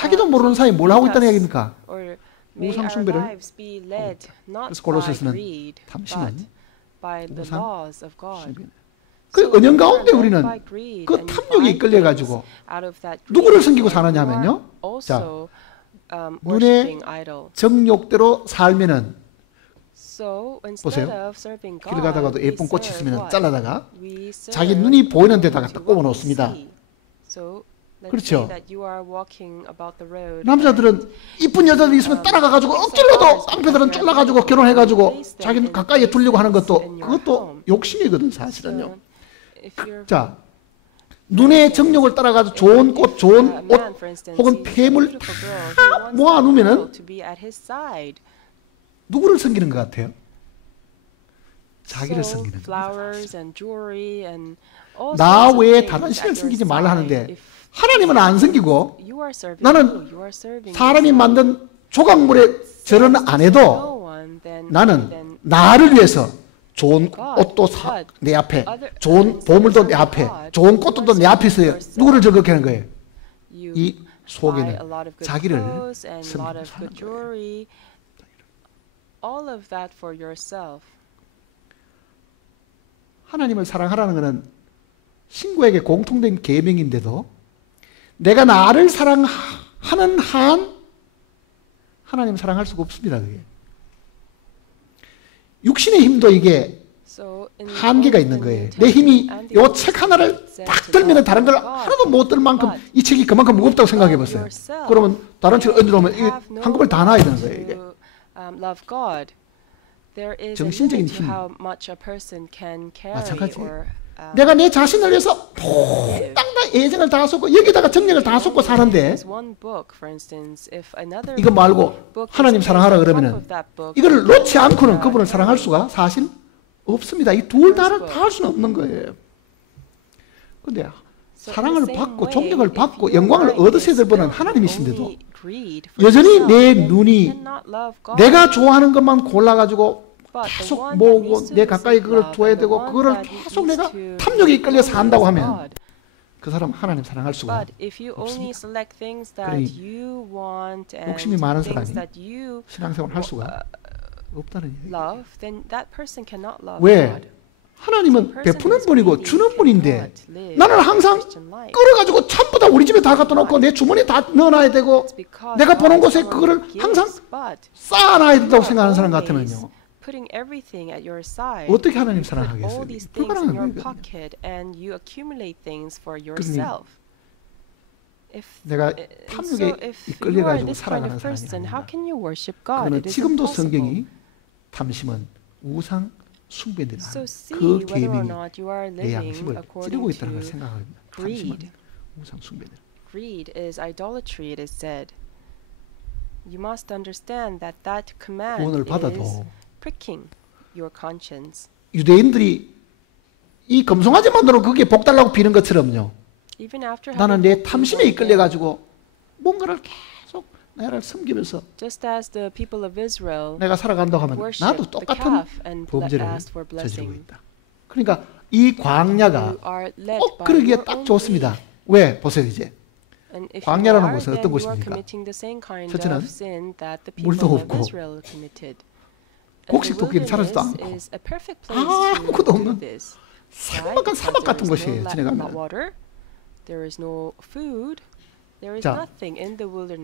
자기도 모르는 사이에 뭘 하고 있다는 얘기입니까? or may 우상 our 숭배를 lives be led not 그래서 by 골로새서는 greed, 탐심은 but by the 우상 laws of God. 숭배는. 그 So 은연 if you are 가운데 led 우리는 by greed 그 and you 탐욕에 buy 이끌려 things 가지고 out of that 누구를 greed, 섬기고 then you are 사느냐면요. also 눈의 worshiping idol. 정욕대로 살면은 So instead 보세요. of serving 길 God, 가다가도 we 예쁜 꽃이 serve 있으면 what? 잘라다가 We 자기 serve 눈이 보이는 데다가 to 딱 what 꼽아 we 놓습니다. see. So let's 그렇죠. say that you are walking about the road. 남자들은 이쁜 여자들이 있으면 따라가가지고 억질로도 깡패들은 쫄라가지고 결혼해가지고 자기는 가까이에 두려고 하는 것도 그것도 욕심이거든 사실은요. 자, 눈의 정욕을 따라가서 좋은 꽃, 좋은 옷 혹은 폐물 다 모아놓으면은 누구를 섬기는 것 같아요? 자기를 섬기는 거예요. 나 외에 다른 신을 섬기지 말라 하는데 하나님은 안 섬기고 나는 사람이 만든 조각물에 절은 안 해도 나는 나를 위해서 좋은 옷도 내 앞에, 좋은 보물도 내 앞에, 좋은 꽃도 내 앞에 있어요. 누구를 즐겁게 하는 거예요? 이 속에는 자기를 섬기는 거예요. 하나님을 사랑하라는 것은 신구에게 공통된 계명인데도 내가 나를 사랑하는 한 하나님 사랑할 수가 없습니다. 그게. 육신의 힘도 이게 한계가 있는 거예요. 내 힘이 이 책 하나를 딱 들면 다른 걸 하나도 못 들 만큼 이 책이 그만큼 무겁다고 생각해 보세요. 그러면 다른 책을 얹어놓으면 이게 한꺼번에 다 놔야 되는 거예요. 이게. 정신적인 힘 마찬가지예요. 내가 내 자신을 위해서 몽땅 애정을 다 쏟고 여기다가 정력을 다 쏟고 사는데 이거 말고 하나님 사랑하라 그러면은 이걸 놓지 않고는 그분을 사랑할 수가 사실 없습니다. 이 둘 다를 다 할 수는 없는 거예요. 그런데 사랑을 받고 존경을 받고 영광을 얻으셔야 될 분은 하나님이신데도 여전히 내 눈이 내가 좋아하는 것만 골라가지고 계속 모으고 내 가까이 그걸 두어야 되고 그거를 계속 내가 탐욕에 이끌려 산다고 하면 그 사람 하나님 사랑할 수가 없습니다. 그러니 욕심이 많은 사람이 신앙생활을 할 수가 없다는 얘기예요. 왜? 하나님은 베푸는 분이고 주는 분인데 나는 항상 끌어가지고 전부 다 우리 집에 다 갖다 놓고 내 주머니에 다 넣어놔야 되고 내가 보는 곳에 그거를 항상 쌓아놔야 된다고 생각하는 사람 같으면요. 어떻게 하나님 사랑하겠어요? 불가능한 거거든요. 내가 탐욕에 이끌려가지고 살아가는 사람이 아니라 그러면 지금도 성경이 탐심은 우상 숭배들이라 그 계명이 내 양심을 찌르고 있다는 걸 생각합니다. 탐심은 우상 숭배들. Greed is idolatry, it is said. You must understand that that command 구원을 is 받아도 pricking your conscience. 유대인들이 이 금송아지만으로 그게 복 달라고 비는 것처럼요. 나는 내 탐심에 이끌려가지고 뭔가를 계속 나를 섬기면서 내가 살아간다고 하면 나도 똑같은 범죄를 저지르고 있다. 그러니까 이 광야가 꼭 그러기에 딱 좋습니다. 왜? 보세요 이제. 광야라는 곳은 어떤 곳입니까? 첫째는 물도 없고 곡식 토끼는 자라지도 않고 아무것도 없는 사막한 사막 같은 곳이에요. 지나가면. 자,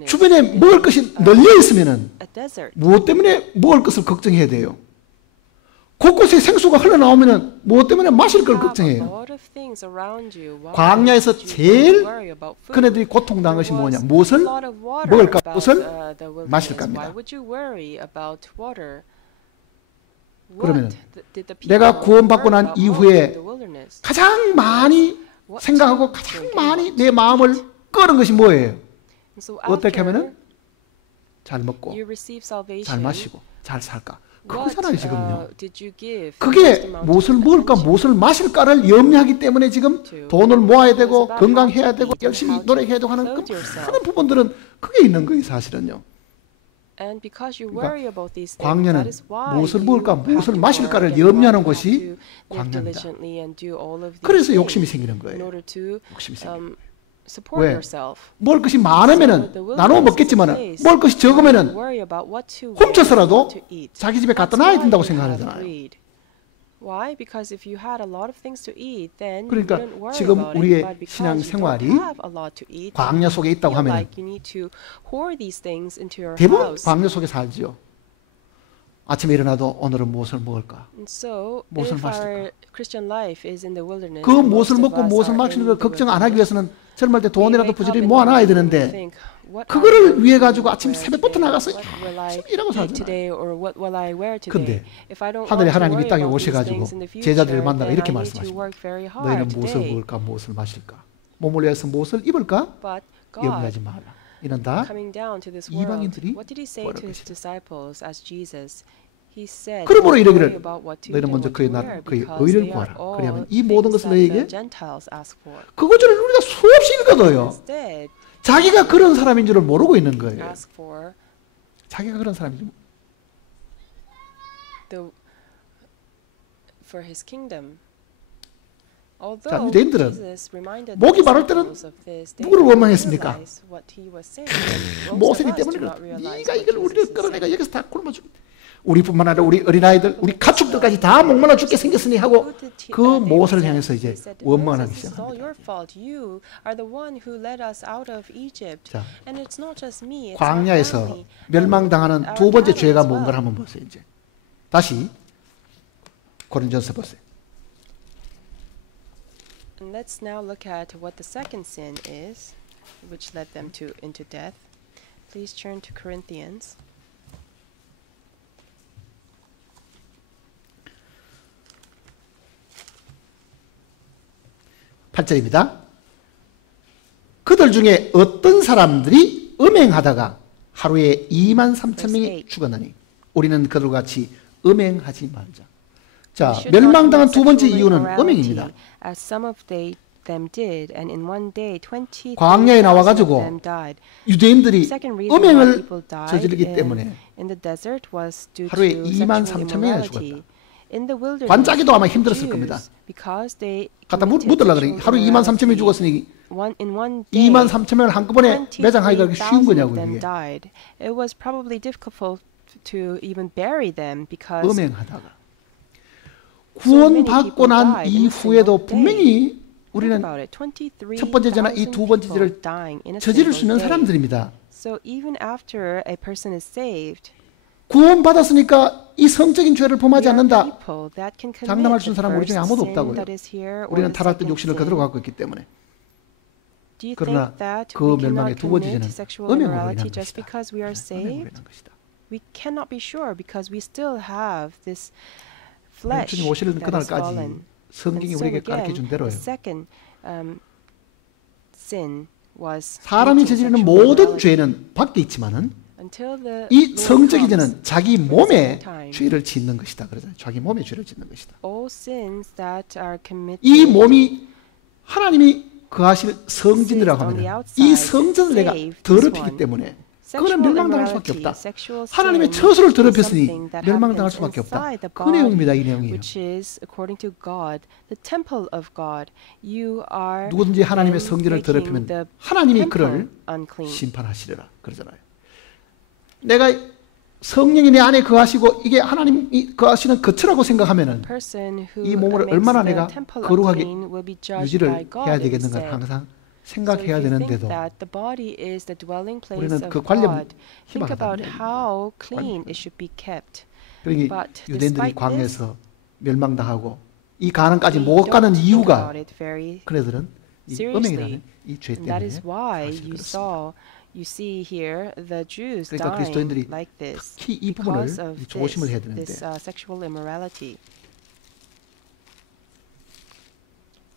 주변에 먹을 것이 널려 있으면은 무엇 때문에 먹을 것을 걱정해야 돼요? 곳곳에 생수가 흘러나오면은 무엇 때문에 마실 걸 걱정해요? 광야에서 제일 그네들이 고통당한 것이 뭐냐? 무엇을 먹을까? 무엇을 마실까입니다. 그러면 내가 구원받고 난 이후에 가장 많이 생각하고 가장 많이 내 마음을 끄는 것이 뭐예요? 어떻게 하면은 잘 먹고 잘 마시고 잘 살까? 그거잖아요 지금요. 그게 무엇을 먹을까 무엇을 마실까를 염려하기 때문에 지금 돈을 모아야 되고 건강해야 되고 열심히 노력해야 되고 하는 그 많은 부분들은 그게 있는 거예요 사실은요. 그러니까 광야는 무엇을 먹을까 무엇을 마실까를 염려하는 것이 광야입니다. 그래서 욕심이 생기는 거예요. 욕심이 생겨요. support 왜? yourself. 먹을 것이 So 많으면은 the 나누어 wilderness is a 먹겠지만은 place 먹을 것이 where you 적으면은 worry about what to wear, 훔쳐서라도 what to eat. 자기 집에 갖다 That's 놔야 why 된다고 you have 생각하잖아요. greed. Why? Because if you had a lot of things to eat, then you 그러니까 wouldn't worry 지금 about it. 우리의 But because 신앙 you don't 생활이 have a lot to eat, then 광야 속에 you 있다고 feel 하면은 like you need to hoard these things into your 대부분 house. 광야 속에 살지요. 아침에 일어나도 오늘은 무엇을 먹을까? And so, 무엇을 if 마실까? our Christian life is in the wilderness, 그 and 무엇을 most of 먹고 us 무엇을 are 마시는 in 걸 the 걱정 안 하기 wilderness, 위해서는 젊을 때 we 돈이라도 wake up 부지런히 in the 모아놔야 morning 되는데 and think, what am I 그거를 going 위해 to 가지고 아침 wear 새벽부터 today? 나가서 What will I 열심히 일하고 eat 살잖아요. today, or what will I wear 근데 today? If I don't 하늘에 want to 하나님이 worry 땅에 about these 오셔가지고 things in the future, 제자들을 만나러 then 이렇게 I need to 말씀하십니다. work very 너희는 hard 무엇을 today. 먹을까 무엇을 마실까 몸을 위해서 무엇을 입을까 But 염려하지 God, 말라. 이는 다 coming down to this world, 이방인들이 what did he say 구원할 to his 것이다. disciples as Jesus? He said, 그러므로 "Don't 이르기를 worry about what to 너희는 eat and 먼저 what 그의 to 나라 wear, 그의 because 의를 they are 구하라. all 그리하면 이 모든 things 것을 that the 너희에게 Gentiles ask for." 그것을 우리가 수없이 읽어도요. Instead, 자기가 그런 사람인 줄을 모르고 있는 거예요. ask for 자기가 그런 사람인 줄. for his kingdom. 자, Although 유대인들은 Jesus reminded 목이 the 마를 때는 disciples of this, they 누구를 didn't 원망했습니까? realize what he was saying. And most 모세니 of us 때문에 do not 그래. realize 네가 what 이걸 우리를 Jesus is 끌어내가 saying. 여기서 다 굶어 죽. 우리뿐만 아니라 우리 어린아이들, 우리 가축들까지 다 목말라 죽게 생겼으니 하고 그 모세를 향해서 이제 원망을 하기 This is all 시작합니다. your fault. You are the one who led us out of Egypt. 자, And it's not just me. It's our 광야에서 family. 멸망당하는 두 번째 죄가 뭔가를 한번 보세요. 이제 다시 고린전서 보세요. And let's now look at what the second sin is, which led them into death. Please turn to Corinthians. 8절입니다. 그들 중에 어떤 사람들이 음행하다가 하루에 23,000명이 죽었나니 우리는 그들과 같이 음행하지 말자. 자, 멸망당한 두 번째 이유는 음행입니다. 광야에 나와가지고 유대인들이 음행을 저지르기 때문에 하루에 23,000명이나 죽었다. 관짜기도 아마 힘들었을 겁니다. 갖다 묻으려고 그래. 하루 23,000명이 죽었으니 23,000명을 한꺼번에 매장하기가 쉬운 거냐고요. 이게. It was probably difficult to even bury them because 음행하다가 구원받고 난 이후에도 분명히 우리는 첫 번째 죄나 이 두 번째 죄를 저지를 수 있는 사람들입니다. So even after a person is saved, 구원받았으니까 이 성적인 죄를 범하지 않는다. 장담할 수 있는 사람 우리 중에 아무도 없다고요. 우리는 타락된 욕심을 그대로 갖고 있기 때문에. 그러나 그 멸망의 두 번째 죄는 음행으로 인한 것이다. 음행으로 인한 것이다. We cannot be sure because we still have this flesh 주님 오시는 that is 그날까지 fallen. 성경이 And so 우리에게 가르쳐 준 again, 대로요. the second sin was 사람이 committing 저지르는 sexual 모든 immorality. 죄는 밖에 있지만은 Until the 이 Lord 성적인 comes, 죄는 자기 몸에 time. 죄를 짓는 것이다. 그러잖아요. 자기 몸에 죄를 짓는 것이다. all sins that are committed 이 몸이 하나님이 거하실 성전이라고 하면 이 성전을 내가 더럽히기 때문에 그거는 멸망당할 수밖에 없다. 하나님의 처소를 더럽혔으니 멸망당할 수밖에 없다. 그 내용입니다. 이 내용이에요. which is according to God, the temple of God. You are 누구든지 하나님의 then 성전을 making 더럽히면 the 하나님이 temple 그를 unclean. 심판하시리라 그러잖아요. 내가 성령이 내 안에 거하시고 이게 하나님이 거하시는 거처라고 생각하면은 Person who 이 몸을 makes 얼마나 the 내가 temple 거룩하게 unclean will be judged 유지를 by God, 해야 it is 되겠는가 said. 항상 So if 생각해야 you think 되는데도 that the body is the dwelling place 우리는 of 그 관념 God, think about 희망하다는 how 얘기입니다. clean it should be kept. 그러니 But 유대인들이 despite 광야에서 멸망당하고 이 가난까지 We 못 가는 don't think 이유가 about it very 그네들은 이 seriously. 음행이라는 이 죄 And that 때문에 is why 사실 그렇습니다. you see here the Jews 그러니까 dying 그리스도인들이 like this 특히 이 부분을 because of 조심을 해야 this 되는데 sexual immorality.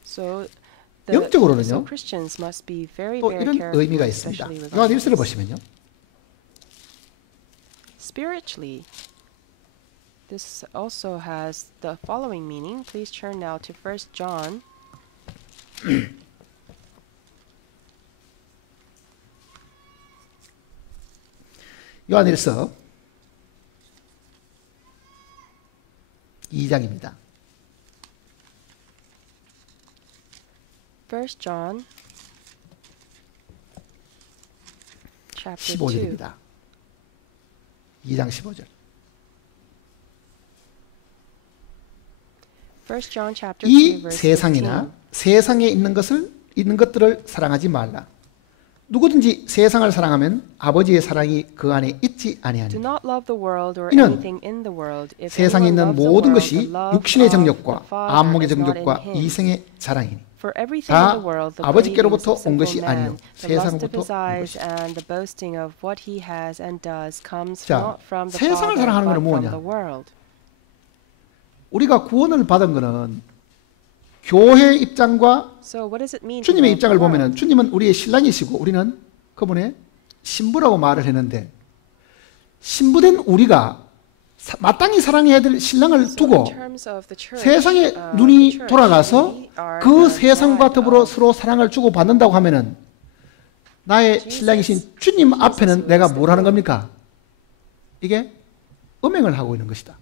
So 영적으로는요 Christians must be very, 또 very 이런 careful, 의미가 있습니다. especially with 요한 1서를 idols. 보시면요 Spiritually, this also has the following meaning. Please turn now to 1 John. 요한 1서 2장입니다. 1 John chapter 15절입니다. 2장 15절. 1 John chapter 2 이 verse 세상이나 15. 세상에 있는 것들을 사랑하지 말라. 누구든지 세상을 사랑하면 아버지의 사랑이 그 안에 있지 Do 아니하니. not love the world or 이는 anything in the world. If 세상에 anyone 있는 loves the 모든 world, 것이 the love 육신의 of the 정욕과 Father 안목의 is not in 정욕과 him. 이생의 자랑이니. For everything 다 in the world, the 아버지께로부터 cravings of 온 것이 sinful 아니요 man, the lust of 세상으로부터 his 온 eyes, 것이다. and the boasting of what he has and does comes 자, not from the 세상을 Father, 사랑하는 but 것은 from 뭐냐? the world. 우리가 구원을 받은 것은 교회 입장과 So what does it mean to 주님의 love 입장을 the world? 보면은 주님은 우리의 신랑이시고 우리는 그분의 신부라고 말을 했는데, 신부된 우리가 마땅히 사랑해야 될 신랑을 So 두고 in terms of the church, 세상의 the 눈이 church, 돌아가서 we are 그 the 세상과 bride 더불어 of 서로 사랑을 주고 받는다고 하면은 나의 신랑이신 주님 앞에는 내가 뭘 하는 겁니까? 이게 음행을 하고 있는 것이다.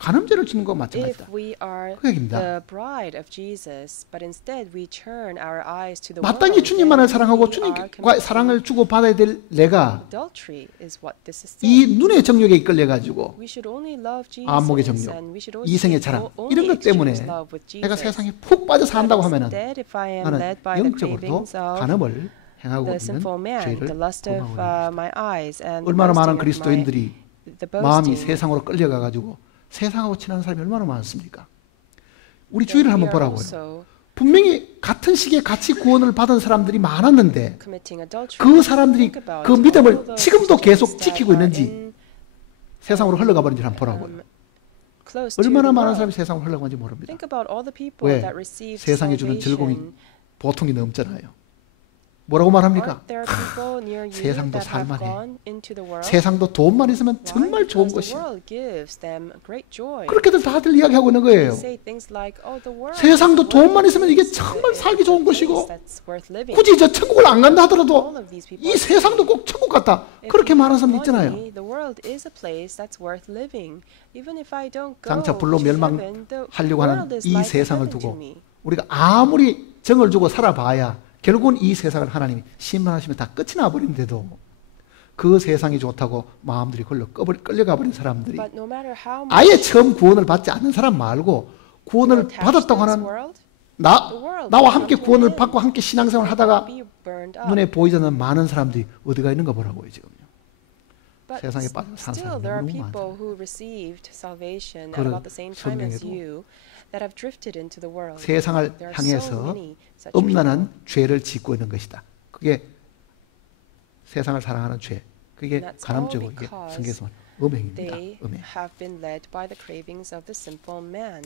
간음죄를 짓는 것과 마찬가지다. If we are 그 얘기입니다. the bride of Jesus, but instead we turn our eyes to the 마땅히 world, 주님만을 then 사랑하고 we are 주님과 committing 사랑을 주고 받아야 될 내가 adultery is what this is 이 saying. 눈의 정욕에 이끌려 가지고 We should only love Jesus, 안목의 정욕, and we should only 이생의 자랑 only 이런 것 때문에 experience love with Jesus. 내가 세상에 푹 빠져 산다고 하면은 Instead, if I am 나는 led by the 영적으로도 cravings of 간음을 행하고 the 있는 sinful man, 죄를 the lust of 범하고 있는 것이다. my eyes, and the 얼마나 많은 boasting of 그리스도인들이 the 마음이 boasting. 세상으로 끌려가 가지고 세상하고 친한 사람이 얼마나 많습니까? 우리 Then 주위를 we 한번 are 보라고요. also 분명히 같은 시기에 같이 구원을 받은 사람들이 많았는데 committing adultery. 그 사람들이 Think about 그 all 믿음을 the 지금도 계속 Christians 지키고 that are 있는지 in, 세상으로 흘러가 버린지 한번 보라고요. close to 얼마나 the 많은 world. 사람이 세상으로 흘러가는지 모릅니다. Think about all the people 왜? that received 세상이 주는 즐거움이 salvation. 보통이 넘잖아요. 뭐라고 말합니까? Aren't there people near you 세상도 that have 살만해. gone into the world? 세상도 돈만 있으면 Why? 정말 좋은 Because the 것이야. world gives them great joy. 그렇게들 다들 이야기하고 있는 They 거예요. say things like, "Oh, the world 세상도 is 돈만 worth 있으면 이게 it. 정말 It's 살기 a 좋은 place 것이고 that's worth living." 굳이 저 천국을 안 간다 하더라도 All of these people 이 세상도 꼭 천국 같다. If 그렇게 you 말하는 have 사람 있잖아요. money, the world is a place that's worth living. Even if I don't go 장차 불로 to heaven, the 멸망하려고 world 하는 is 이 like 세상을 heaven to 두고 me. 우리가 아무리 정을 주고 살아봐야 결국은 이 세상을 하나님이 심판하시면 다 끝이 나버린데도 그 세상이 좋다고 마음들이 끌려가 버린 사람들이 But no matter how much 아예 처음 구원을 받지 않는 사람 말고 구원을 attached 받았다고 to this 하는 world, 나와 함께 구원을 받고 함께 신앙생활 하다가 be burned up. 눈에 보이지 않는 많은 사람들이 어디가 있는가 보라고요 지금요. But 세상에 빠져 산 still, 사람이 there are 너무 people 많아요. who received salvation at 그걸 about the same time as 설명해도 you that have drifted into the world. 세상을 There are so 향해서 many such people. 음란한 죄를 짓고 있는 것이다. 그게 세상을 사랑하는 죄. 그게 And that's 간음죄고 all 이게 because 성경에서 말하는 음행입니다. They 음행. have been led by the cravings of the sinful man.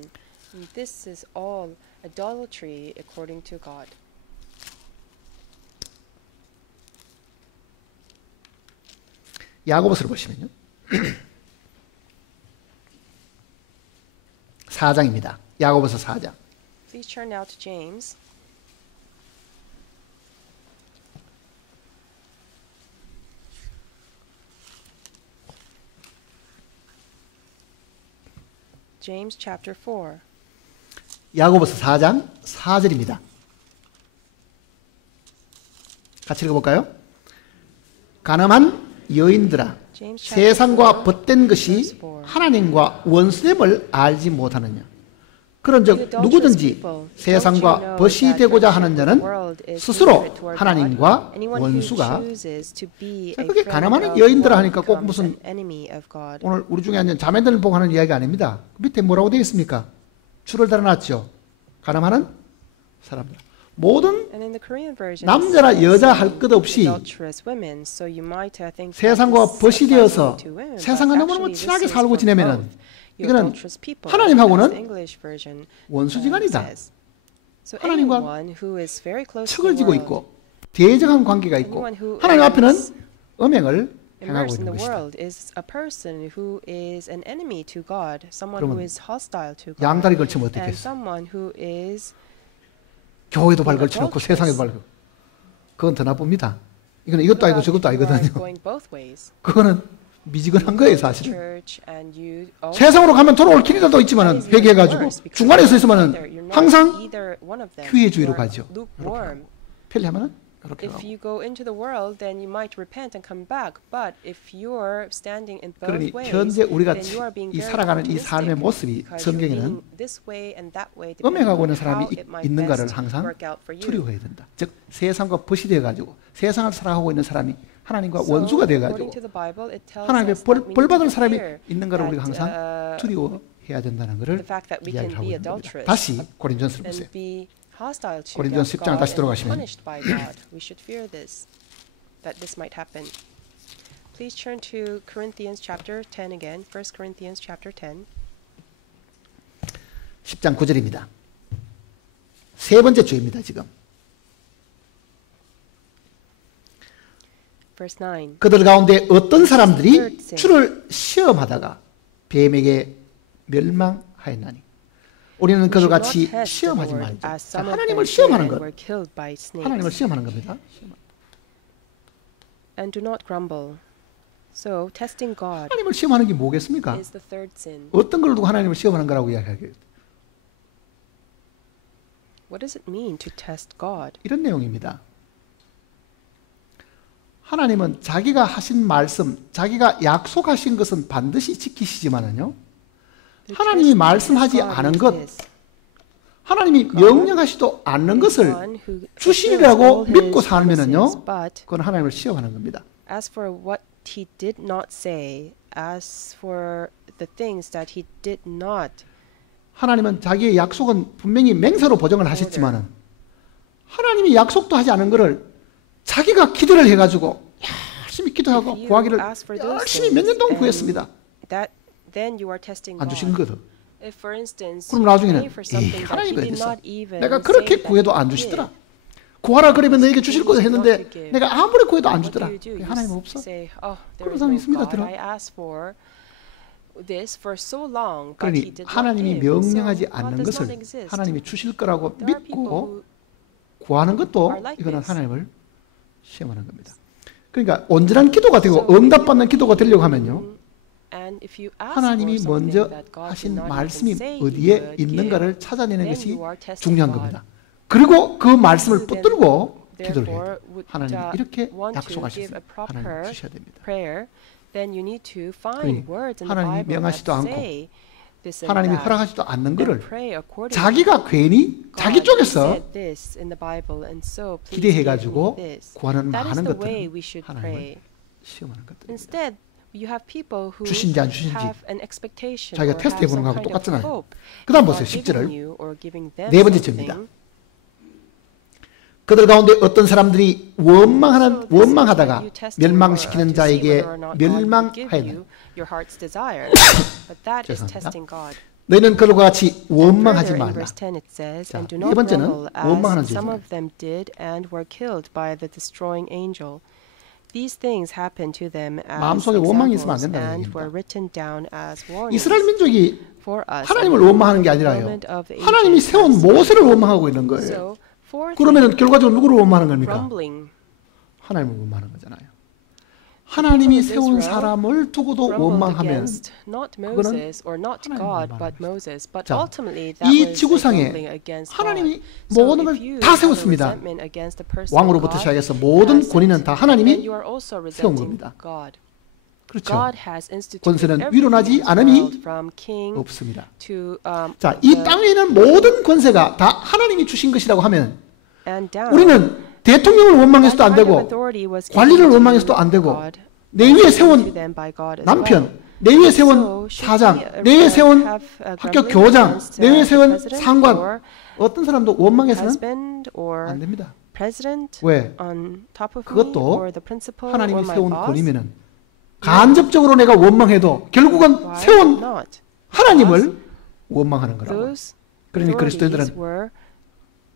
And this is all idolatry according to God. 야고보서를 보시면요. 4장입니다. 야고보서 4장. Please turn now to James. James chapter 4. 야고보서 4장 4절입니다. 같이 읽어볼까요? 가늠한 여인들아, James chapter 세상과 4, 벗된 것이 verse 4. 하나님과 원수됨을 알지 못하느냐. 그런즉 The adulterous 누구든지 people, 세상과 don't you know 벗이 that 되고자 friendship 하는 with 자는 the world is 스스로 hatred toward 하나님과 God? Anyone who 원수가. chooses to be 자, a 그게 friend 가늠하는 of 여인들아 the 하니까 꼭 world becomes 무슨 an enemy of God. 오늘 우리 중에 앉은 자매들을 보고 하는 이야기가 아닙니다. 그 밑에 뭐라고 되어 있습니까? 줄을 달아놨죠. 가늠하는 사람들. 모든 And in the Korean version, 남자나 it says, 여자 할 것 없이 adulterous women. So you might think that 세상과 this 벗이 applies 되어서 only to women, but 세상과 너무너무 actually 친하게 this is 살고 for 지내면은 both. You 이거는 adulterous people, 하나님하고는 as the English version 원수지간이다. says. So 하나님과 anyone who is very close to 척을 the 지고 world, 있고 대적한 관계가 있고 anyone who 하나님 앞에는 is 음행을 행하고 immersed in 있는 the 것이다. world is a person who is an enemy to God, someone 그러면 who is hostile to God, 양다리 걸치면 and 어떻겠어? someone who is 교회도 발 걸쳐놓고 세상에도 발 걸고. 그건 더 나쁩니다. 이거는 이것도 아니고 저것도 아니거든요. going both ways. 그거는 미지근한 거예요 사실은. Church and you also 세상으로 가면 돌아올 길이라도 있지만은 회개해가지고 중간에 서 있으면은 항상 either one of them. 휴의주의로 You are 가죠. lukewarm. 편리하면은 이렇게 If 하고. you go into the world, then you might repent and come back. But if you're standing in 그러니 both ways, 현재 우리가 then you are being 이 very 살아가는 이 optimistic 삶의 모습이 because you're 성경에는 leaning this way and that way depending 음행하고 on 있는 사람이 how it might 있는가를 best 항상 work out for you. 두려워해야 된다. 즉 세상과 벗이되어 가지고 세상을 살아가고 있는 사람이 하나님과 So, 원수가 되어 according 가지고 to the Bible, it tells 하나님의 us that we 벌 need 받을 to 사람이 fear 있는가를 우리가 that, 항상 두려워해야 된다는 것을 the fact that we 이야기를 can 하고 be 있는 겁니다. adulterous 다시 고린전서를 보세요. and be hostile to 고린도전서 10장 God 다시 and 들어가시면 punished by God. We should fear this, that this might happen. Please turn to Corinthians chapter 10 again. 1 Corinthians chapter 10. 10장 9절입니다. 세 번째 주입니다. 지금. Verse 9. 그들 가운데 어떤 사람들이 주를 시험하다가 뱀에게 멸망하였나니 우리는 그들 같이 시험하지 말자. 자, 하나님을 시험하는 것. 하나님을 시험하는 겁니다. And do not grumble. So testing God 하나님을 시험하는 게 뭐겠습니까? is the third sin. 어떤 걸 두고 하나님을 시험하는 거라고 이야기하겠어요? What does it mean to test God? 이런 내용입니다. 하나님은 자기가 하신 말씀, 자기가 약속하신 것은 반드시 지키시지만은요. 하나님이 말씀하지 않은 것, 하나님이 명령하시도 않는 것을 주시리라고 믿고 살면은요, 그건 하나님을 시험하는 겁니다. As for what he did not say, as for the things that he did not, 하나님은 자기의 약속은 분명히 맹세로 보증을 하셨지만은 하나님이 약속도 하지 않은 것을 자기가 기도를 해가지고 열심히 기도하고 구하기를 열심히 몇 년 동안 구했습니다. then you are testing 안 God. 주시는 거든. If, for instance, 그럼 you 나중에는 pray for something that 하나님 he did 그랬어. not even 내가 say 그렇게 that 구해도 he 안 did. 주시더라. 구하라 그러면 너에게 주실 거다 했는데 내가 아무리 구해도 안 주더라. What do you do? 하나님 You 없어? say, oh, there 그런 is 사람이 no 있습니다. God. 들어. I asked for this for so long, but 그러니 he did not 하나님이 give. 명령하지 So God 않는 does not 것을 exist. 하나님이 주실 거라고 There are people 믿고 who 구하는 것도 are like 이거는 this. 하나님을 시험하는 겁니다. 그러니까 온전한 기도가 되고 응답받는 기도가 되려고 하면요. and if you ask 하나님이 for something 먼저 that God did 하신 not 말씀이 even say he 어디에 would 있는가를 give, 찾아내는 then 것이 you are testing 중요한 God. 겁니다. 그리고 그 말씀을 Then, 붙들고 기도를 해야 therefore, 돼요. would 하나님이 이렇게 want to give 약속하셨어요. a 하나님 proper 주셔야 됩니다. prayer, then you need to 그러니 find words in the 하나님이 Bible that 명하지도 않고 say this and 하나님이 that. 허락하지도 않는 And 것을 pray accordingly. 자기가 괜히 자기 God 쪽에서 said this in the Bible, and so please 기대해가지고 give me this. 구하는 That is 많은 the way 것들은 we should 하나님을 pray. 시험하는 것들입니다. Instead, you have people who 주신지 안 주신지 have an expectation 자기가 or 테스트 have 해보는 some 거하고 kind of 똑같잖아요. hope 그 다음 in 보세요. God 10절을. giving you or giving them 네 번째 something. 절입니다. 그들 가운데 어떤 사람들이 원망하다가 You test 멸망시키는 to see 자에게 whether or not God will give 멸망하였나니 you your heart's desire. But that is 죄송합니다. testing God. 너희는 그들과 같이 원망하지 Further, in 말라. verse 10 it says, 자, and do 네 not 번째는 grumble 원망하는 as some 죄죠. of them did and were killed by the destroying angel. These things happened to them as 마음속에 원망이 있으면 안 examples 된다는 and 얘기입니다. were written down as warnings 이스라엘 민족이 for us. 하나님을 and 원망하는 게 the 아니라요. fulfillment of the 하나님이 ages 세운 as 모세를 원망하고 있는 거예요. So, fourthly, 그러면 결과적으로 누구를 원망하는 겁니까? grumbling. 하나님을 원망하는 거잖아요. 하나님이 세운 사람을 두고도 grumbled 원망하면 against not Moses or not 하나님을 God 원망하는 but Moses. But 자, ultimately that 이 was 지구상에 grumbling against 하나님이 God. So 모든 if 걸 you 다 have a 세웠습니다. resentment against the person 왕으로부터 God 시작해서 모든 has 권위는 다 then 하나님이 you are also 세운 resenting 겁니다. God. 그렇죠. God has instituted 권세는 everything 위로나지 in this 않음이 world from king 없습니다. to 자, 이 땅에 있는 모든 권세가 다 하나님이 주신 것이라고 하면 and down. 우리는 대통령을 원망해서도 안 되고 관리를 원망해서도 안 되고 내 위에 세운 남편, 내 위에 세운 사장, 내 위에 세운 학교 교장, 내 위에 세운 상관 어떤 사람도 원망해서는 안 됩니다. 왜? 그것도 하나님이 세운 권위면은 간접적으로 내가 원망해도 결국은 세운 하나님을 원망하는 거라고. 그러니 그리스도인들은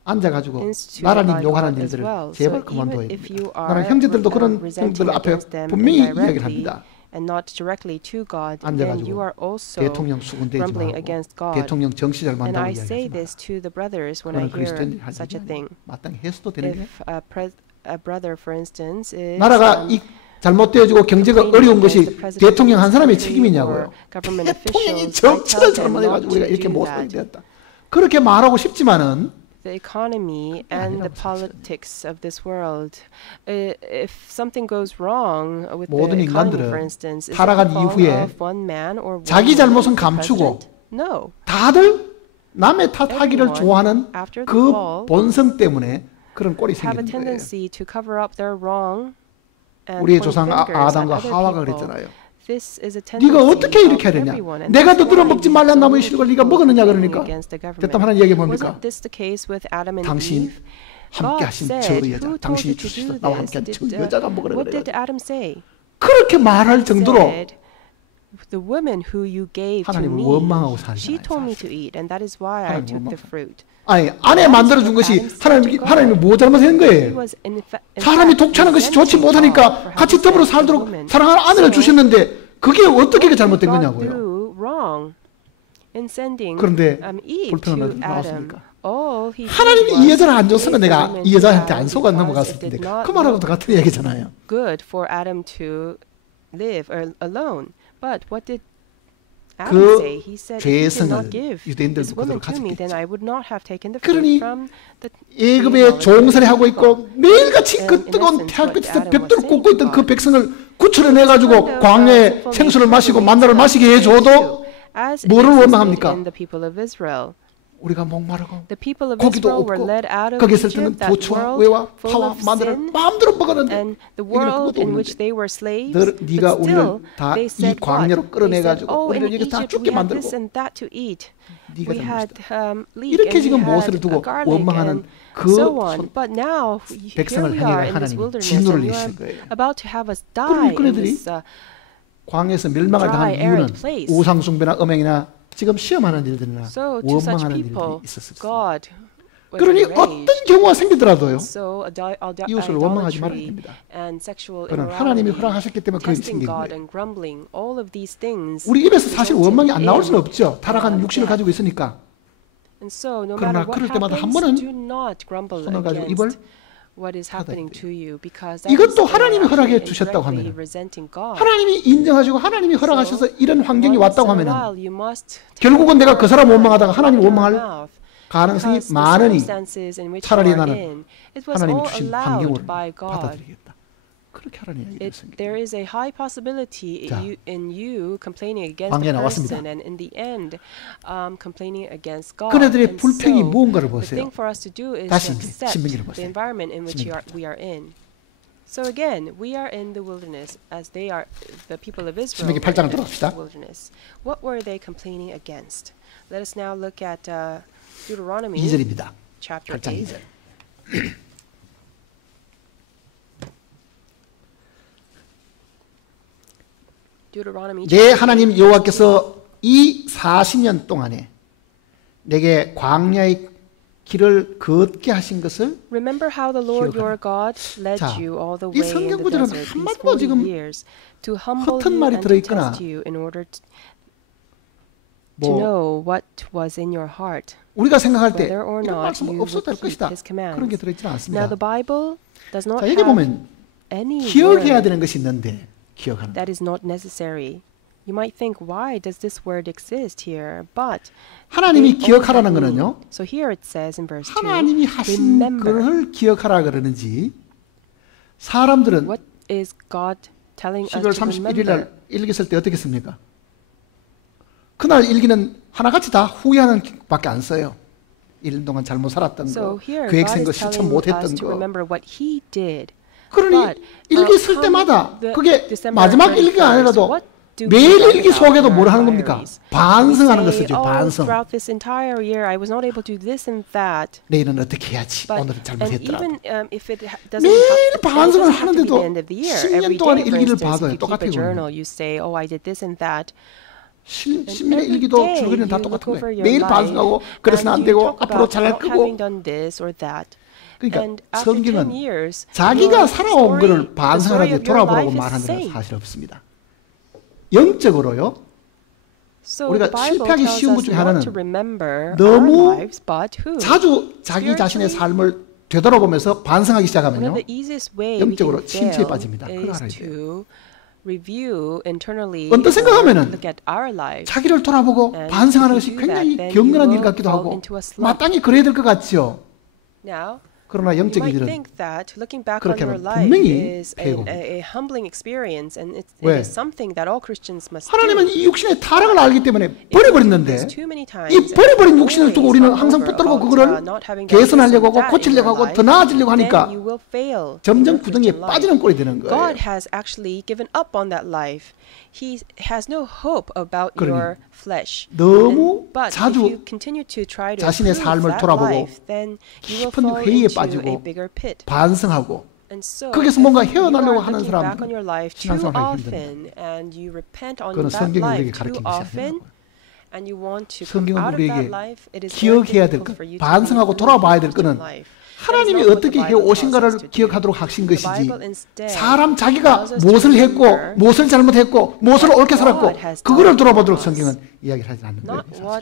앉아가지고 나라님 욕하는 일들을 제발 그만둬야 됩니다. 나는 형제들도 그런 형제들 앞에 분명히 이야기를 합니다. 앉아가지고 대통령 수군대지 말고 대통령 정치 잘 And I 만다고 say 이야기하지 this 마라. to the brothers when I 그건 그리스도인들이 hear 할 such 일이 a thing. 아니에요. 마땅히 해서도 되는 게 If a brother, for instance, is 나라가 이 잘못되어지고 경제가 어려운 것이 대통령 한 사람의 책임이냐고요. 대통령이 정치를 잘못해가지고 우리가 이렇게 모순이 되었다. 그렇게 말하고 싶지만은 the economy and the politics of this world. If something goes wrong with the 모든 economy, 인간들은 for instance, is it 타락한 the fault 이후에 of one man or one 자기 woman, 잘못은 the 감추고 president? No. 다들 남의 탓하기를 Everyone, 좋아하는 after the 그 fall, 본성 때문에 그런 꼴이 have a 생기는 거예요. tendency to cover up their wrong and 우리의 point 조상 fingers at 아담과 other 하와가 people. 그랬잖아요. This is a 네가 tendency 어떻게 이렇게 of 해야 되냐? everyone, and 내가 that's 너들은 why 먹지 we 말란 have so 나무의 many 실과 네가 people 먹었느냐 complaining 그러니까 against the government. 됐다 하는 얘기 뭡니까? Wasn't this the case with Adam and 당신 Eve? 함께 God 하신 said, 저 여자, who told 당신이 you to 주시다 do 나와 this? 함께 한 저 Did, 여자가 먹으라 what did 그래가지고 Adam say? 그렇게 말할 He 정도로 said, the woman who you gave to 하나님을 me, 원망하고 she told me 살잖아요. to eat, and that is why I 하나님을 took the 원망. fruit. 아니 아내 만들어 준 것이 하나님이 뭐 잘못한 He 거예요? was in 사람이 fact 독차는 것이 좋지 resenting God 못하니까 for 같이 having 더불어 sent the 살도록 woman. 사랑하는 아내를 So, 주셨는데 그게 어떻게 잘못된 what did 거냐고요. God do wrong in sending 그런데 Eve 불평은 to 어디 Adam? 나왔습니까? All he did 하나님이 이 was 여자를 안 gave 줬으면 the 내가 woman 이 to 여자한테 Adam 안 속아 because 넘어갔을 it did 텐데 not 그 말하고 look 같은 얘기잖아요. good for Adam to live alone. But what did Adam 그 say? He said, if you did 죄성을 not give 유대인들도 this woman 그대로 to me, then 가졌겠죠. I would not have taken the 그러니 fruit from the 애굽에 종살이 하고 있고 매일같이 그 And in 뜨거운 essence, 태양빛에서 what Adam 벽돌을 was 꽂고 saying 있던 to 그 God. 백성을 구출해내가지고 광야에 생수를 마시고 만나를 마시게 해줘도 as it 뭐를 existed 원망합니까? in the people of Israel. 우리가 목마르고 The people of 고기도 Israel were 없고 led out of 거기에 있을 때는 Egypt, that 부추와 world 외와 full 파와 of 마늘을 sin, 마음대로 먹었는데 and the 여기는 world 그것도 in which 없는데 they were slaves. 네가 But 우리를 still, 다 they 이 said 광야로 what? They said, 끌어내가지고 "Oh, in 우리를 여기 다 Egypt 죽게 we had this 만들고 and that to eat. 네가 We had 잘못이다. leek 이렇게 and we 지금 모세를 had 두고 garlic 원망하는 and 그 so on. But now here 백성을 we 향해 are in this 하나님이 wilderness, 진노를 and you are 내리신 거예요. about to have us die 그러니 in 그네들이 this 광야에서 멸망을 당한 dry, 이유는 arid place. 우상 숭배나 음행이나 지금 시험하는 일들이나 So to such 원망하는 일들이 people, 있었을 때 God was 그러니 enraged. 어떤 경우가 생기더라도요 So 이웃을 원망하지 말아야 idolatry 됩니다. and sexual 그는 하나님이 immorality, 허락하셨기 때문에 그것이 testing 생긴 God 거예요. and grumbling, all of these things. 우리 입에서 사실 resulted 원망이 안 나올 in 수는 없죠. 타락한 육신을 death. 가지고 있으니까. And so no 그러나 matter what 그럴 때마다 한 happens, 번은 do not grumble 손을 가지고 입을 against what is happening 닫아야 to you, because that 이것도 is 하나님이 허락해 actually 주셨다고 indirectly 하면은 resenting God. 하나님이 인정하시고 하나님이 허락하셔서 이런 환경이 Once 왔다고 in a 하면은 while, you must 결국은 내가 그 사람 원망하다가 하나님 watch your 원망할 mouth. 가능성이 Because the 많으니 circumstances in which 차라리 you are 나는 in, it was 하나님이 all 주신 allowed 환경을 by God. 받아들이겠다. 그렇게 하라는 얘기를 했습니다. There is a high possibility 자, in you complaining against 광야에 the 나왔습니다. person, and in the end, complaining against God. 그네들의 And 불평이 so, 무언가를 the 보세요. thing for us to do is 다시 to 이제 accept 신명기를 the 보세요. environment in which we are in. So again, we are in the wilderness, as they are, the people of Israel 신명기 were 8장을 in 들어갑시다. the wilderness. What were they complaining against? Let us now look at Deuteronomy 2절입니다. chapter 8장 8. 2절. Deuteronomy 내 chapter 하나님 8. 여호와께서 이 40년 동안에 내게 광야의 길을 걷게 하신 것을 Remember how the Lord 기억하라. your God led 자, you all the 이 way in 성경 the 구절은 desert 한 these 번도 40 지금 years to humble 허튼 you 말이 and to 들어있거나 test you in order to 뭐 know what was in your heart, 우리가 생각할 때 whether or 이런 not 말씀은 you 없어도 될 would keep 것이다. His 그런 게 commands. 들어있지는 Now 않습니다. the Bible does not 자, 여기 have 보면 any 기억해야 word 되는 것이 있는데 기억한다. that is not necessary. You might think, why does this word exist here? But 하나님이 they all 기억하라는 have meaning. 거는요. So here it says in verse 2, 하나님이 하신 remember. 것을 기억하라 그러는지 사람들은 What is God telling us 12월 to 31일 remember? 날 일기 쓸 때 어떻게 씁니까? 그날 일기는 하나같이 다 후회하는 밖에 안 써요. 1년 동안 잘못 살았던 So 거, here 계획 God 센 거, is 실천 telling 못했던 us to 거. remember what He did. 그러니 But, 일기 쓸 come 때마다 the 그게 December 마지막 31st, 일기가 아니라도 what do we 매일 write 일기 about 속에도 in 뭘 our 하는 겁니까? diaries? 반성하는 We say, 것이죠. 반성. throughout this entire year, I was not able to do this and that. 내일은 어떻게 해야지? But 오늘은 and 잘못했더라도. even if it doesn't 매일 have, 반성을 it doesn't have to be 하는데도 the end of the year. 10년 Every 동안의 day, for 일기를 instance, 봐도요. if you keep 똑같아요. a journal, you say, oh, I did this and that. 신민의 Every 일기도 day 줄거리는 다 you look 똑같은 over 거예요. your 매일 life 반성하고 그래서는 안 and you 되고 talk 앞으로 about 잘할 not having 거고. done this or that. 그러니까 And after 10 성경은 years, 자기가 your 살아온 story, 것을 the story 반성하라고 of your 돌아보라고 life is 말하는 건 same. 사실 없습니다. 영적으로요. So 우리가 the Bible 실패하기 tells 쉬운 것 us 중에 not 하나는 to remember 너무 our lives, but who? 자주 자기 자신의 삶을 되돌아보면서 반성하기 One 시작하면요. of the easiest way we 영적으로 can 침체에 fail 빠집니다. 그걸 is 알아야 돼요. to review internally 언뜻 생각하면은 look at our lives. 자기를 돌아보고 And 반성하는 if 것이 you do 굉장히 that, then 경건한 you 일 같기도 will 하고 fall into a slump. 마땅히 그래야 될 것 같죠. Now, 그러나 you 영적인 might 일은 think that looking back on 그렇게 your 하면 life 분명히 is 폐해가 a humbling experience, and it 왜? is something that all Christians must 하나님은 do. 이 육신의 타락을 알기 때문에 If we do 버려버렸는데 this too many times, 이 버려버린 and 육신을 두고 always 우리는 hung 항상 over 붙들고 about, 그거를 not having done this 개선하려고 and 하고 that in 고치려고 your 하고 life, 더 나아지려고 then 하니까 you will fail in 점점 your 구덩이에 Christian life. 빠지는 꼴이 되는 거예요. God has actually given up on that life. He has no hope about 그러니 your flesh. 너무 But 자주 if you continue to try to 자신의 improve 삶을 that 돌아보고 life, then you will 깊은 fall 회의에 into a 빠지고 bigger pit. 반성하고 And so, 거기서 if 뭔가 you 헤어나려고 are 하는 looking back 사람들은 on your life too 신앙생활하기 often, and you repent on 그거는 that 성경이 life 우리에게 too 가르치는 것이 often, 아니라고요. and you want to come 성경은 out of that 우리에게 life, it is very 기억해야 될 difficult 것, for you to 반성하고 live 돌아봐야 될 the Christian 것은 life. 하나님이 어떻게 해 오신가를 기억하도록 하신 것이지 사람 자기가 무엇을 했고 무엇을 잘못했고 무엇을 옳게 살았고 그거를 돌아보도록 성경은 이야기를 하지 않는 거예요.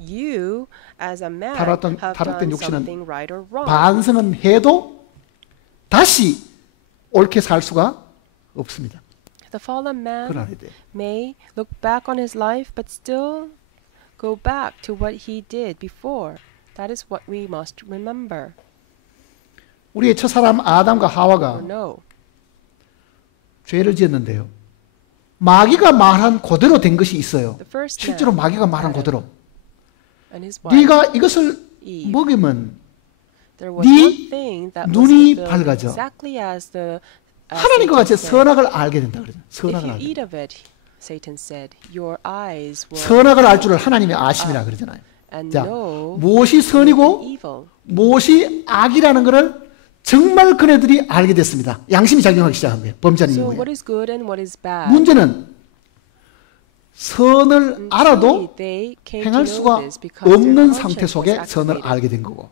You as a man 타락된 have done 육신은 something right or wrong. 반성은 해도 다시 옳게 살 수가 없습니다. The fallen man 그걸 알아야 돼. may look back on his life but still go back to what he did before. That is what we must remember. 우리의 첫사람 아담과 하와가 Or no. 죄를 지었는데요. 마귀가 말한 그대로 된 것이 있어요. The first 실제로 man, 마귀가 말한 Adam, 그대로. and his wife, 네가 이것을 Eve. 먹으면 There was 네 one thing that was 눈이 fulfilled 밝아져. exactly as 하나님과 같이 Satan said. 선악을 알게 된다 그러죠. If 선악을 you 알게. eat of it, Satan said, your eyes will 선악을 알 줄을 하나님이 아심이라 그러잖아요. and 자, know 무엇이 선이고 evil. 무엇이 악이라는 것을 정말 그네들이 알게 됐습니다. 양심이 작용하기 시작한 거예요. 범죄는 So 이후에. what is good and what is bad? 문제는 선을 And 알아도 truly they came 행할 to know 수가 this because their 없는 conscience 상태 was 속에 선을 activated. 알게 된 거고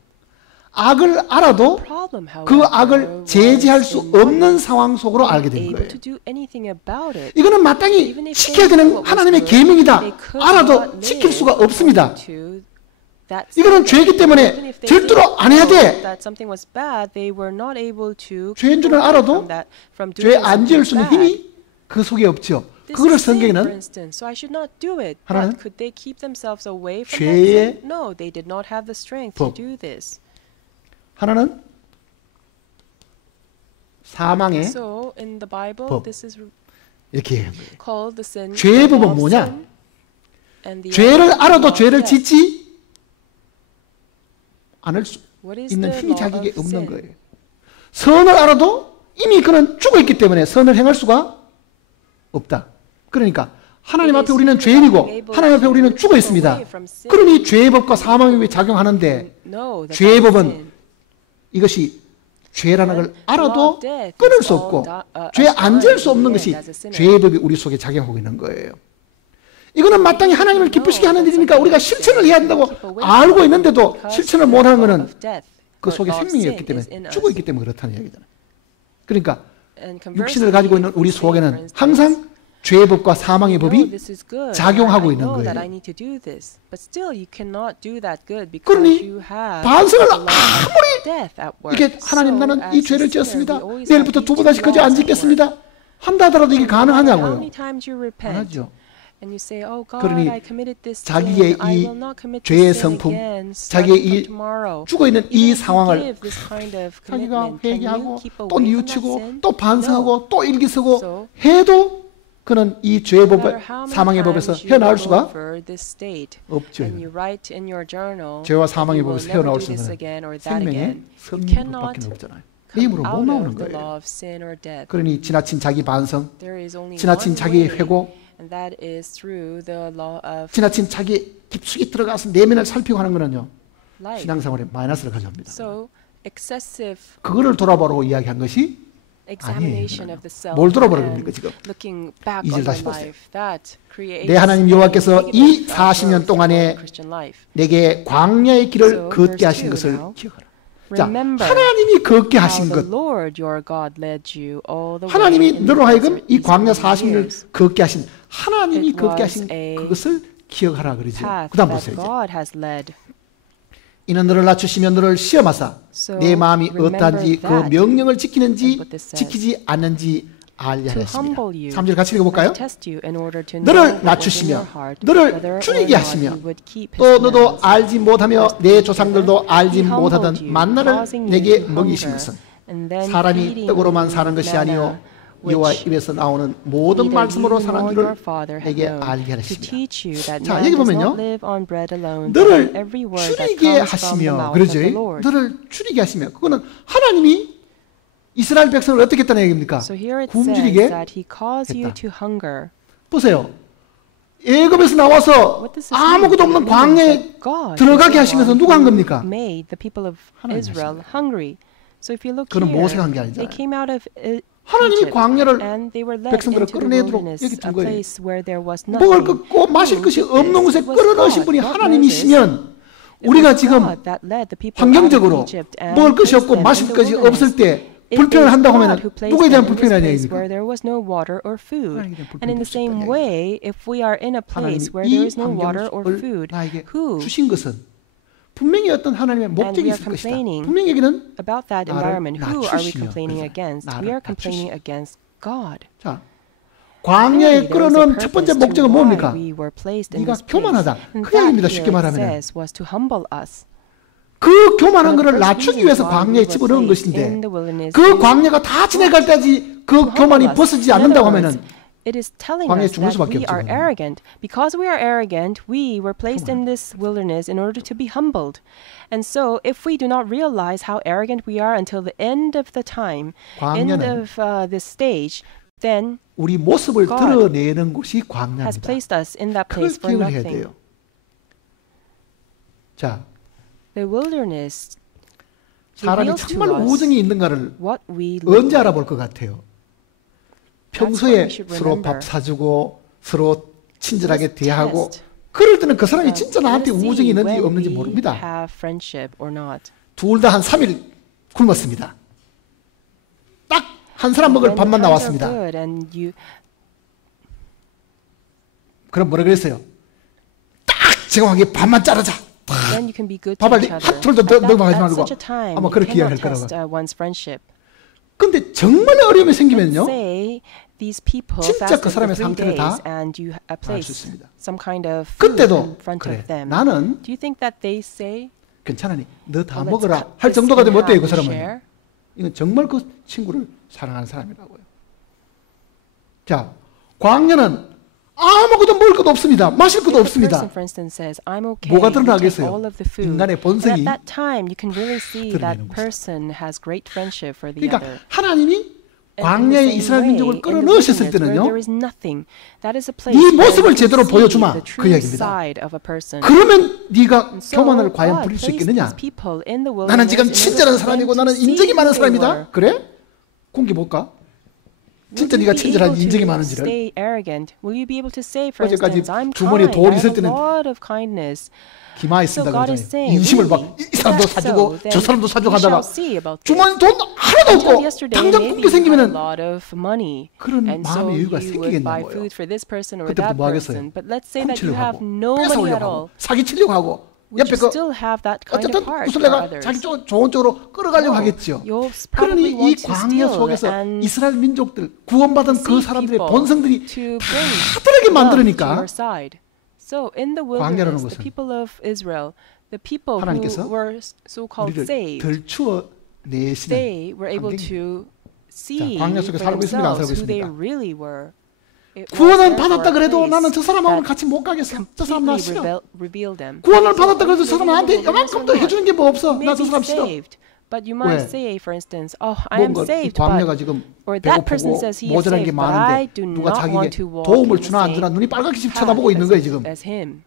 악을 알아도 Problem, 그 however, 악을 was 제지할 수 in not 없는 상황 속으로 알게 된 able 거예요. to do anything about it. 이거는 마땅히 Even if 지켜야 they knew 되는 what was 하나님의 good, 계명이다. they could 알아도 not 지킬 live 수가 없습니다. according to that 이거는 standard. 죄이기 때문에 Even if they 절대로 didn't 안 해야 know 돼. that something was bad, they were not able to 죄인 keep 줄을 away 알아도 from that, from 죄 doing 안 지을 something 수 있는 bad. 힘이 그 속에 없죠. This 그거를 is sin, for 성경에는 instance, so I should not do it. 하나는 But could they keep themselves away from 죄의 that sin? No, they did not have the strength 법. to do this. 하나는 사망의 So in the Bible, 법. this is 이렇게 얘기한 거예요. called the sin. 죄의 the law 법은 of 뭐냐? sin, and the 죄를 other 알아도 law of 죄를 death. 짓지 않을 수 What is 있는 the 힘이 law 자기에게 of 없는 sin? 거예요. 선을 알아도 이미 그는 죽어 있기 때문에 선을 행할 수가 없다. 그러니까 하나님 앞에 우리는 죄인이고 하나님 앞에 우리는 죽어 있습니다. 그러니 죄의 법과 사망의 법이 작용하는데 No, that 죄의 is 법은 sin. 이것이 죄라는 걸 알아도 끊을 수 없고 죄 안 지을 수 없는 것이 죄의 법이 우리 속에 작용하고 있는 거예요. 이거는 마땅히 하나님을 기쁘시게 하는 일이니까 우리가 실천을 해야 된다고 알고 있는데도 실천을 못하는 것은 그 속에 생명이 없기 때문에 죽어 있기 때문에 그렇다는 얘기잖아요. 그러니까 육신을 가지고 있는 우리 속에는 항상 죄의 법과 사망의 법이 작용하고 있는 거예요. 그러니 반성을 아무리 이게 하나님 나는 이 죄를 지었습니다. 내일부터 두 번 다시 거짓 안 짓겠습니다. 한다 하더라도 이게 가능하냐고요. 안 하죠. 그러니 자기의 이 죄의 성품, 자기의 이 죽어있는 이 상황을 자기가 회개하고 또 뉘우치고 또 반성하고 또 일기 쓰고 해도 그는 이 죄의 법, 사망의 법에서 헤어나올 수가 없죠. 죄와 사망의 법에서 헤어나올 수 있는 생명의 성령 법밖에 없잖아요. 그 힘으로 못 나오는 거예요. 그러니 지나친 자기 반성, 지나친 자기의 회고, 지나친 자기 깊숙이 들어가서 내면을 살피고 하는 거는요, 신앙생활에 마이너스를 가져옵니다. 그거를 돌아보라고 이야기한 것이 아니에요. 뭘 돌아보라고 합니까 지금? 2절 다시 보세요. 내 하나님 여호와께서 이 40년 동안에 내게 광야의 길을 걷게 하신 것을 기억하라. 자, 하나님이 걷게 하신 것, 하나님이 너로 하여금 이 광야 40년을 걷게 하신, 하나님이 걷게 하신 그것을 기억하라 그러죠. 그 다음 보세요. 이제. 이는 너를 낮추시며 너를 시험하사 내 마음이 어떠한지 그 명령을 지키는지 지키지 않는지 알게 to 하였습니다. humble you, 3절 같이 읽어볼까요? to test you in order to know 너를 what was in 낮추시며 your heart, 너를 whether or 줄이게 not 하시며 you would keep his 또 너도 commandments. 알지 못하며 내 조상들도 알지 He humbled 못하던 you, 만나를 causing you 내게 to 먹이신 hunger, 것은 and then 사람이 feeding 떡으로만 you 사는 것이 아니요 manna, 여호와 which 입에서 나오는 모든 neither 말씀으로 you 사는 nor 줄을 your father have 내게 known, 알게 to 하십니다. teach you that 자, man 여기 does 보면요. not live on bread alone, but on 너를 every word that 줄이게 comes from 하시며 the mouth of 그러죠. the Lord. 너를 줄이게 하시며 그거는 하나님이 이스라엘 백성을 어떻게 했다는 얘기입니까? So here it says 굶주리게 that he caused you 했다. to hunger. 보세요. 애굽에서 나와서 What does this 아무것도 mean? 없는 It means 광야에 that God 들어가게 is the 하시면서 one 누가 한 who 겁니까? made the people of 하나님이 Israel 하신 hungry. So if you look 그건 here, 모세가 한 게 they 아니잖아요. came out of 하나님이 Egypt, 광야를 and they were led 백성들을 into the 끌어내도록 wilderness, 여기 둔 a 거예요. place where there was 먹을 nothing. 것고 마실 것이 Who did 없는 this? 곳에 It was 끌어넣으신 God, 분이 not 하나님이시면 Moses. It 우리가 was 지금 God that led the people out of 환경적으로 Egypt and 먹을 것이 placed 없고 them 마실 in the 것이 wilderness. 없을 때 It 불평을 is 한다고 God 하면 who placed 누구에 대한 them in this 불평이라는 place 얘기입니까? where there was no water or food. 하나님에 대한 And in the 불평이 same 있었다는 way, if we are in a place where there 하나님이 이 is no water or 환경을 food, 나에게 who 주신 것은 분명히 어떤 하나님의 목적이 we are 있을 것이다. complaining 분명히 여기는 about that 나를 environment, who are we 낮추시며 complaining 그러잖아요. against? 나를 We are complaining against God. 자, Clearly, 광야에 there was a 끌어넣은 첫 번째 purpose to 목적은 why 뭡니까? we were placed in 네가 this place. 교만하다. And 그 얘기입니다. that 쉽게 here it 말하면 says was to humble us. 그 교만한 The 것을 first 낮추기 reason 위해서 why we 광야에 were 집어넣은 placed 것인데 in the wilderness 그 is 광야가 다 지나갈 때까지 그 교만이 벗어지지 않는다고 하면은 it is telling 광야에 us 죽을 that 수밖에 we are 없죠, 그러면. arrogant. Because we are arrogant, we were placed in this wilderness in order to be humbled. And so, if we do not realize how arrogant we are until the end of the time, end 광야는 of this stage, then 우리 모습을 God 드러내는 곳이 has 광야입니다. placed us in that 그걸 place for 기억을 해야 nothing. 돼요. 자, The wilderness 사람이 reveals to 정말 us 우정이 있는가를 what we look 언제 like. 알아볼 것 같아요? That's what 평소에 we should 서로 remember. 밥 사주고 서로 친절하게 Let's 대하고 test. 그럴 때는 그 사람이 진짜 나한테 Let us 우정이 see 있는지 when 없는지 we 모릅니다. have friendship or not. 둘 다 한 3일 굶었습니다. 딱 한 사람 먹을 When 밥만 times are 나왔습니다. good and you 그럼 뭐라 그랬어요? 딱 정확하게 밥만 자르자. then you can be good to 밥을 each other. 한 톨도 At 넘어가지 at 말고 such a time, 아마 you 그렇게 cannot 이야기할 test 거라고. one's friendship. 근데 정말 어려움이 생기면요. Say these people 진짜 fasted 그 for 사람의 3 상태를 days 다 and you 알 수 place 있습니다. some kind of food 그때도 in front 그래. of them. 나는 Do you think that they say, 괜찮으니 너 다 "Oh, let's 먹어라 cut 할 this 정도가 in 되면 어때요? half 그 and 사람은. share?" 이건 정말 그 친구를 사랑하는 사람이라고요. 자, 광야는 아무것도 먹을 것도 없습니다. 마실 것도 If a 없습니다. person, for instance, says, "I'm okay," 뭐가 you take 드러나겠어요? all of the food. 인간의 And 본성이 at that time, you can really see that 드러내는 것이죠. person has great friendship for the 그러니까 other. 하나님이 And in the 광야에 same 이스라엘 way, 민족을 in the 끌어넣으셨을 wilderness where 때는요. there is nothing, that is a place 네 where 모습을 you can 제대로 see 보여주마. the 그 true 얘기입니다. side of a person. 그러면 네가 And so 교만을 과연 God 부릴 수 placed 있겠느냐? these people in the 나는 지금 wilderness in 친절한 order for them 사람이고 to 나는 see 인정이 많은 who they were. 사람이다. 그래? 공개 볼까? 진짜 Will 네가 you be 친절한지 able 인정이 to 많은지를. stay arrogant? Will you be able to say, for 어제까지 instance, I'm 주머니에 kind, 돈 I 있을 have a 때는 lot of kindness. 기마에 So 쓴다 God is 그러잖아요. saying, 인심을 막 really? 이 사람도 Is that 사주고 so? 저 Then 사람도 사주고 we shall 하다가 see about this. 주머니 돈 하나도 Until 없고 yesterday, 당장 maybe 굶게 you had a 생기면은 lot of money, 그런 and so 마음의 여유가 you would 생기겠냐고요. buy food for this person or 그때부터 that 뭐 하겠어요? person. But let's say that you 훔치려고 have 하고 no money at 뺏어오려고 하고 all. 사기치려고 하고 Would 옆에 you 그 still have that kind 어쨌든 of heart 무슨 for 내가 others? 자기 좋은 쪽으로 끌어가려고 No. 하겠죠. You'll 그러니 probably 이 want to 광야 steal 속에서 and 이스라엘 민족들 구원받은 그 deceive 사람들의 people 본성들이 to bring 다들에게 love to 만들으니까 your side. So in the 광야라는 wilderness, the 것은 people of Israel, the people 하나님께서 who were so-called 우리를 saved, 덜추어 내시는 they were able 환경이 to see 광야 속에 for 살고 있습니까? 안 살고 themselves who they 있습니까? really were. It was 구원을 therefore 받았다 a 그래도 place 나는 저 사람하고는 that 같이 못 가겠어. 저 사람 나 싫어. revealed them. 구원을 So 받았다 그래도 are 저 you 사람 나한테 living in the wilderness 요만큼도 or not? 해주는 게 뭐 없어. You may 나 저 be 사람 싫어. saved, but you might 왜? say, for instance, "Oh, I am 뭔가 이 saved, 광야가 but..." 지금 Or that person 배고프고 says he is 모자란 게 saved, but I 많은데 do 누가 not want 자기에게 to walk 도움을 in the 주나 안 주나 same 눈이 빨갛게 path 쳐다보고 있는 거예요 지금. as him.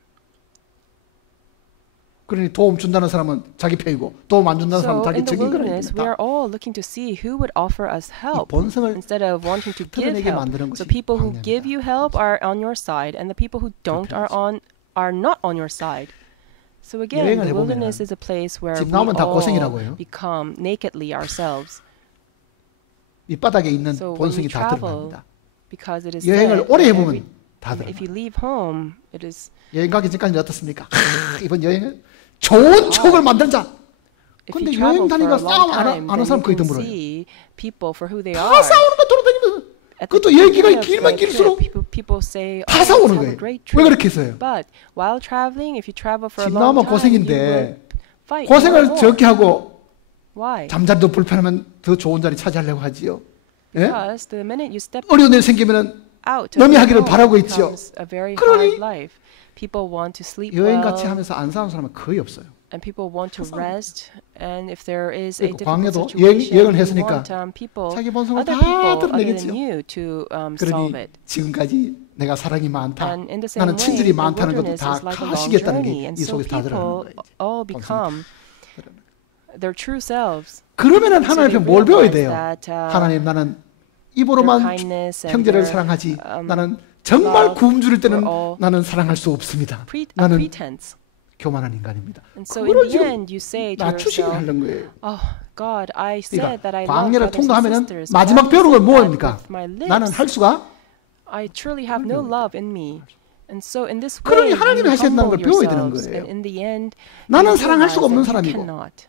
그러니 도움 준다는 사람은 자기 편이고 도움 안 준다는 사람은 So 자기 in the 적인 wilderness, we are 거니까. all looking to see who would offer us help 본성을 instead of wanting to give 드러내게 help. 만드는 So 것이 people who 광야입니다. give you help are on your side, and the people who don't are not on your side. So again, 여행을 the 해보면 wilderness is a place where 집 we 나오면 다 all 고생이라고요. become nakedly ourselves. 밑바닥에 있는 So when 본성이 you 다 travel, 드러납니다. because it is 여행을 said 오래 that 해보면 다 if you 드러납니다. leave home, it is 여행 가기 전까지는 어떻습니까? 이번 여행은 좋은 추억을 만들자. if 근데 you 여행 travel for 다니가 a long 싸움 time, 안 하는 then 사람 you 거의 can 드물어요. see people for who they 다 are. 싸우는 거 돌아다니면서 그것도 여행기간이 길면 길수록 people say, 다 "Oh, 사오는 let's have a 거예요. great 왜 trip." 그렇게 했어요? But while traveling, if you travel for a 집 long 나오면 time, you will 고생인데 fight 고생을 more. 적게 하고 Why? 잠자리도 불편하면 더 좋은 자리 차지하려고 하지요. 예? Because the minute you step 어려운 일 생기면은 out of 남이 your 하기를 home, 바라고 it 있지요. becomes a very 그러니 hard life. People want to sleep 여행 같이 well, 하면서 안 사는 사람은 거의 없어요. and people want to rest. And if there is a 그리고 difficult 광야도 situation, 여행을 you 했으니까 want people, 자기 본성을 other 다 people other than 드러내겠지요. you to 그러니 solve it. 지금까지 내가 사랑이 많다. And in the same 나는 way, 친절이 the 많다는 것도 wilderness 다 is like a long 가시겠다는 journey, 게 and 이 so 속에서 다 들어가는 people 거예요. all become their true selves. 그러면은 So 하나님 they 앞에 뭘 배워야 realize 돼요? that, 하나님 나는 their 입으로만 kindness and 형제를 their 사랑하지 나는 정말 love 굶주릴 때는 for all 나는 사랑할 수 없습니다. a 나는 pretense. 교만한 인간입니다. And so in 그거를 the 지금 end, you say to 낮추시게 yourself, 하는 거예요. "Oh God, I said that I 그러니까 love 광야를 brothers and 통과하면은 sisters. 마지막 but I 배우는 건 said that 뭐입니까? with my 나는 lips. 할 수가 I truly have no love in me." And so in this 그러니 way, 하나님이 you 하셔야 된다는 걸 humble 배워야 되는 yourselves, 거예요. and in the end, 나는 you 사랑할 수가 없는 realize that you 사람이고 cannot.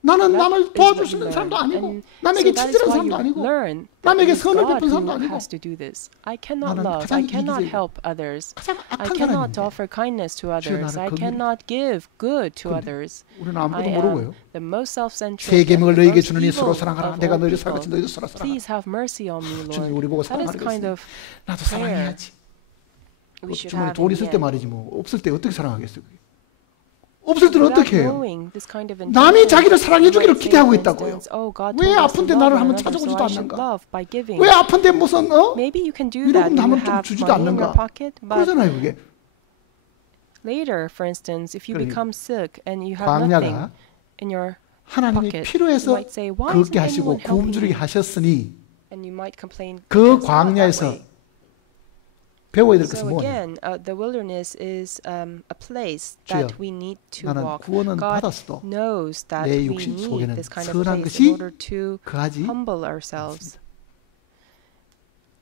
나는 That 남을 is 도와줄 what 수 you 있는 사람도 learn. 아니고 And 남에게 so that is 친절한 why 사람도 you 아니고 learn that 남에게 it is 선을 God 베푼 사람도 who 아니고 has to do this. I cannot 나는 love. 가장 I cannot 이기적이고 help others. 가장 I 악한 cannot 사람인데 offer kindness to 주여 others. 나를 I 긍휼히 cannot give good to 근데 others. 우리는 I 아무것도 모르고요. am the most self-centered 세 and 계명을 the 너에게 most 주느니 서로 evil 사랑하라. of 내가 all 너희를 people. 사랑같이 너희도 서로 사랑하라. Please have mercy on me, 주님 Lord. 우리 보고 That is 사랑하는 kind 것이 of 나도 prayer 사랑해야지. we should 주머니 have 돈 in 있을 the 때 end. 말이지 뭐 없을 때 어떻게 사랑하겠어요? 그게? 없을 때는 Without 어떻게 해요? knowing this kind of 남이 intention, 자기를 사랑해 you 주기를 might say, 기대하고 for 있다고요. instance, "Oh, God 왜 told us to 아픈데 love 나를 one 한번 another, so 찾아오지도 I should 않는가? love by giving." 왜 아픈데 무슨 Maybe you can do 위로금 that. You 한번 좀 have 주지도 money in your 않는가? pocket, but 그러잖아요 그게. later, for instance, if you 그러니 become sick and you have nothing 광야가 in your 하나님이 pocket, you 필요해서 might say, "Why isn't 걷게 하시고 anyone helping 굶주리게 me?" 하셨으니 And you might complain 그 against God that 광야에서 way. 배워야 될 것은 So 뭐냐? again, the wilderness is a place 주여, that we need to 나는 walk. 구원은 God 받았어도 knows that 내 we 육신 need 속에는 this kind of 선한 place 것이 in order to 그하지 humble ourselves,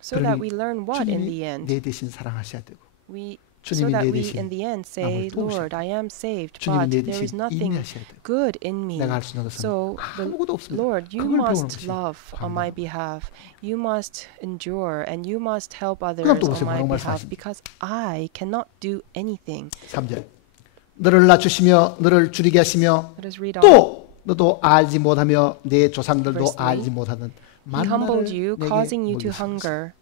so that we learn what in the 주님이 end 내 대신 사랑하셔야 되고 so 주님이 that 내 we 대신 in the end say, 남을 도우셔야 Lord, I am saved, 주님이 but 내 there is 대신 nothing 인내하셔야 되고 good in me. 내가 할 수 있는 것은 So 아무것도 없습니다. Lord, you 그걸 배우는 must 것이 love on my 광야입니다. behalf. You must endure and you must help others 그다음 또 on 보세요. my 뭐라고 behalf 말씀하십니까? because I cannot do anything. 3절 너를 낮추시며 너를 줄이게 하시며 Let us read on. 또 너도 알지 못하며 내 조상들도 Verse 3. 알지 못하는 He humbled 만나를 you, 내게 causing you to 먹이시옵소서. hunger,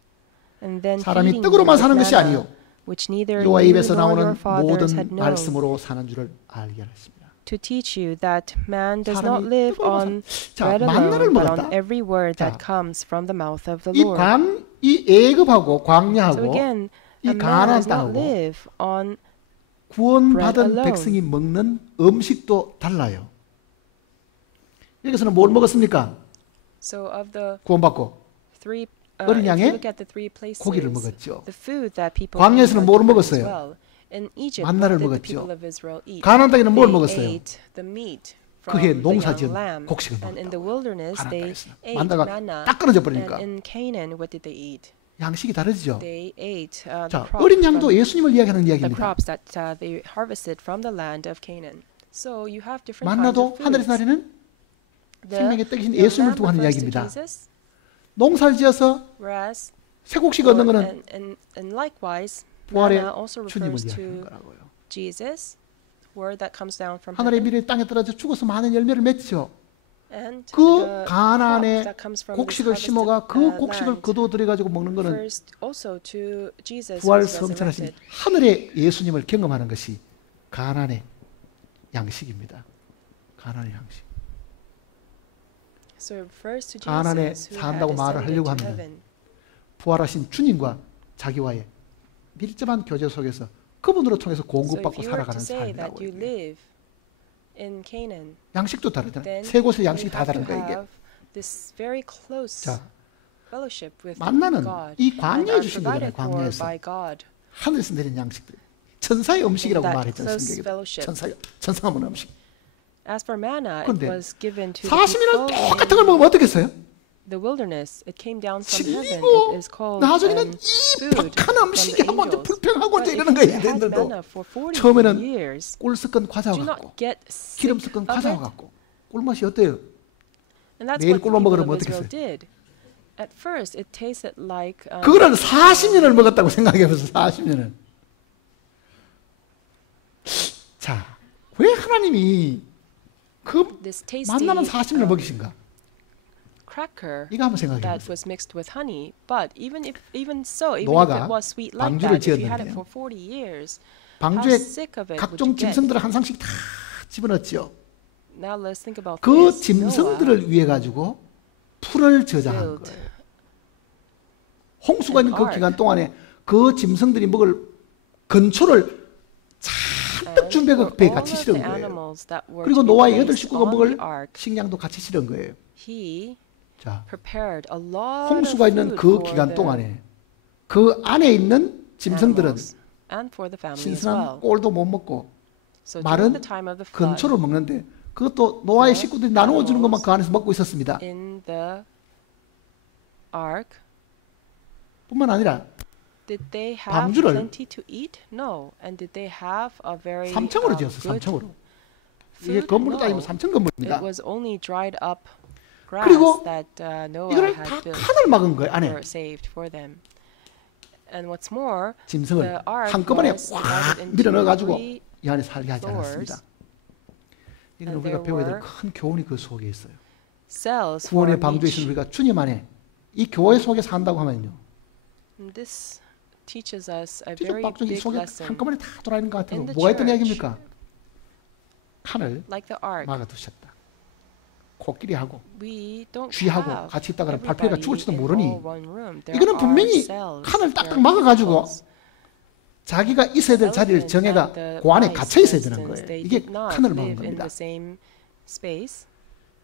and then 사람이 feeding you 떡으로만 with 사는 것이 manna, 아니요 which neither 여호와 you 입에서 nor your 나오는 fathers had 모든 known, 말씀으로 사는 줄을 알게 하십니다. to teach you that man does not 사람이 live 떡으로만 on 자, bread 만나를 alone, but on 먹었다. every word 자, that comes from the mouth of the 이 Lord. 애굽하고 So 광야하고 again, 이 a man 가나안 does not 땅하고 live on 구원받은 bread alone. 백성이 먹는 음식도 달라요. 여기서는 뭘 먹었습니까? So of the 구원받고 three, 어린 if 양의 you look at the three places, 고기를 먹었죠. the food that people 광야에서는 eat 뭘 are 먹었어요? different as well. In Egypt, 만나를 what did the 먹었죠. people of Israel eat? 가나안 땅에는 뭘 They 먹었어요? ate the meat 그 from 해에 the 농사지은 young lamb. 곡식을 And in the 먹었다고. wilderness, 가나안 they 땅에서는 ate 만나가 manna. 딱 끊어져 And 버리니까 in Canaan, what did they eat? 양식이 다르죠. They ate the 자, crops 어린 양도 from 예수님을 이야기하는 the 이야기입니다. crops that they harvested from the land of Canaan. So you have different kinds 만나도 of 하늘에서 foods. 나리는 The 생명의 떡이신 young 예수님을 lamb 두고 하는 refers to 이야기입니다. Jesus, 농사를 지어서 whereas 새곡식 얻는 거는 and likewise, 부활의 manna also 주님을 refers 이야기하는 to 거라고요. Jesus, word that comes down from 하늘의 heaven, 미래 땅에 떨어져 죽어서 많은 열매를 맺죠. and 그 the 가나안의 crop that comes from this 곡식을 harvested 심어가 그 곡식을 land 거둬들여 가지고 먹는 거는 refers also to Jesus who 부활 was 성천하신 resurrected. 하늘의 예수님을 경험하는 것이 가나안의 양식입니다. 가나안의 양식. So it refers to 가나안에 Jesus who had 산다고 말을 descended 하려고 to 하면 heaven. 부활하신 주님과 자기와의 밀접한 교제 속에서 그분으로 통해서 So if 공급받고 you were to 살아가는 say that 삶이라고 you 해요. live in Canaan, 양식도 다르잖아요. then 세 곳의 you 양식이 다 have 다른 to 거예요. 이게. have this very close 자, fellowship with 만나는 God 이 and 광야에 are 주신 거잖아요. provided for 광야에서 by God. 하늘에서 내린 양식들. 천사의 음식이라고 that 말했잖아요. close 성경에. fellowship. 천사가 먹는 음식. As for manna, it 그런데 was given to the 40일은 people 똑같은 걸 in 먹으면 어떻겠어요? the wilderness. It came down from heaven. 질리고 It is called 나중에는 이 food 박한 from 음식이 the 한번 angels. 불평하고 But 이제 if 이러는 you 거예요. had 얘들도 manna for 40 처음에는 years, 꿀 섞은 과자와 do 같고 not get sick 기름 섞은 of 과자와 it. 같고 꿀맛이 어때요? And that's 매일 what the 꿀만 people 먹으면 of Israel 어떻겠어요? did. At first, it tasted like. 그거를 40년을 먹었다고 생각해보세요. 40년을. 자, 왜 하나님이 그 만나면 40년을 먹이신가? Cracker 이거 한번 생각해 that 보세요. was mixed with honey, but even if it 노아가 was sweet like 방주를 that, if you had it 지었는데요. for 40 years, 방주에 how sick of it would 각종 you get? 짐승들을 한 상씩 다 집어넣었죠. Now let's think about 그 this. 짐승들을 위해 가지고 풀을 저장한 filled 거예요. 홍수가 있는 그 기간 동안에 그 짐승들이 먹을 건초를 잔뜩 준비해서 배에 같이 실은 거예요. 그리고 노아의 8 식구가 먹을 식량도 같이 실은 거예요. 자, 홍수가 있는 그 기간 동안에 그 안에 있는 짐승들은 신선한 꼴도 못 먹고 마른 건초를 먹는데 그것도 노아의 식구들이 나누어 주는 것만 그 안에서 먹고 있었습니다. 뿐만 아니라 방주를 3층으로 지었어요. 3층으로. 이게 건물로 따지면 3층 건물입니다. 그리고 이거를 다 칸을 막은 거예요. 안에. 짐승을 한꺼번에 확 밀어넣어가지고 이 안에 살게 하지 않았습니다. 이건 우리가 배워야 될 큰 교훈이 그 속에 있어요. 구원의 방주에 있는 우리가 주님 안에 이 교회 속에 산다고 하면요. 진짜 막중 이 속에 한꺼번에 다 돌아있는 것 같아요. 뭐가 있던 이야기입니까? 칸을 막아두셨다. 코끼리하고 쥐하고 같이 있다가 발표가 죽을지도 모르니 이거는 분명히 칸을 딱딱 막아가지고 자기가 있어야 될 자리를 정해가 그 안에 갇혀 있어야 되는 거예요. 이게 칸을 막은 겁니다.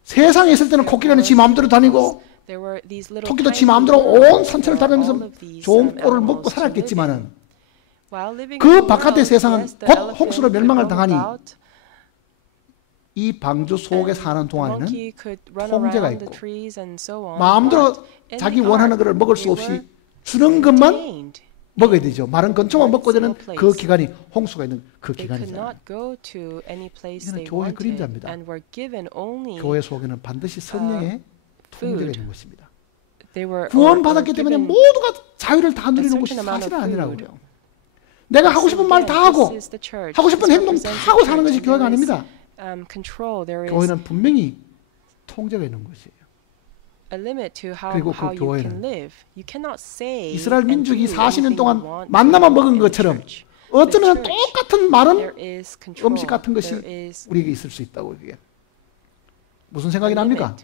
세상에 있을 때는 코끼리는 지 마음대로 다니고 토끼도 지 마음대로 온 산천을 다니면서 좋은 꼴을 먹고 살았겠지만은 그 바깥의 세상은 곧 홍수로 멸망을 당하니 이 방주 속에 사는 동안에는 통제가 있고 마음대로 자기 원하는 것을 먹을 수 없이 주는 것만 먹어야 되죠. 마른 건초만 먹고 되는 그 기간이 홍수가 있는 그 기간이잖아요. 이거는 교회의 그림자입니다. 교회 속에는 반드시 성령의 통제가 있는 것입니다. 구원받았기 때문에 모두가 자유를 다 누리는 것이 사실은 아니라고요. 내가 하고 싶은 말 다 하고 하고 싶은 행동 다 하고 사는 것이 교회가 아닙니다. 교회는 분명히 통제가 있는 것이에요. 그리고 그 교회는 이스라엘 민족이 40년 동안 만나만 먹은 것처럼 어쩌면 똑같은 마른 음식 같은 것이 우리에게 있을 수 있다고. 그게 무슨 생각이 납니까?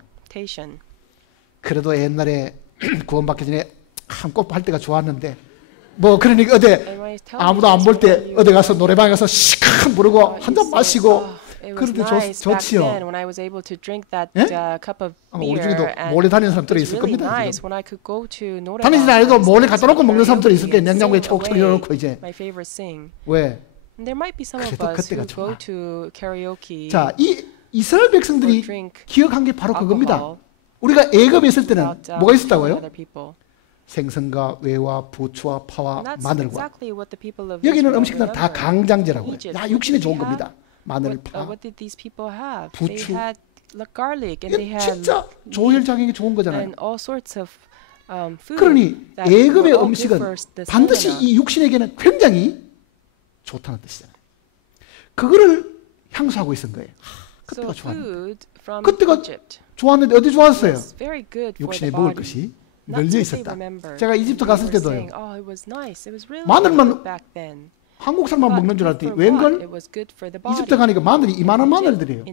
그래도 옛날에 구원받기 전에 한껏 할 때가 좋았는데 뭐 그러니까 어디 아무도 안 볼 때 어디 가서 노래방에 가서 시큰 부르고 한 잔 마시고 그럴 때 좋지요. 예? 아마 우리 중에도 몰래 다니는 사람들이 있을 겁니다. 다니지 않아도 몰래 갖다 놓고 먹는 사람들이 있을 거예요. 냉장고에 차곡차곡 넣어놓고 이제. 왜? 그래도 그때가 좋아. 자, 이 이스라엘 백성들이 기억한 게 바로 그겁니다. 우리가 애굽에 있을 때는 뭐가 있었다고요? 생선과 외와 부추와 파와 마늘과 여기는 음식들은 다 강장제라고 해요. 다 육신에 좋은 겁니다. 마늘, 파, 부추. 이게 진짜 조혈장에게 좋은 거잖아요. 그러니 애굽의 음식은 반드시 이 육신에게는 굉장히 좋다는 뜻이잖아요. 그거를 향수하고 있은 거예요. 그때가 좋았는데. 그때가 좋았는데 어디 좋았어요? 육신에 먹을 것이 널려 있었다. 제가 이집트 갔을 때도요. 마늘만 한국 사람만 먹는 줄 알았더니 웬걸 이집트 가니까 마늘이 이만한 마늘들이에요.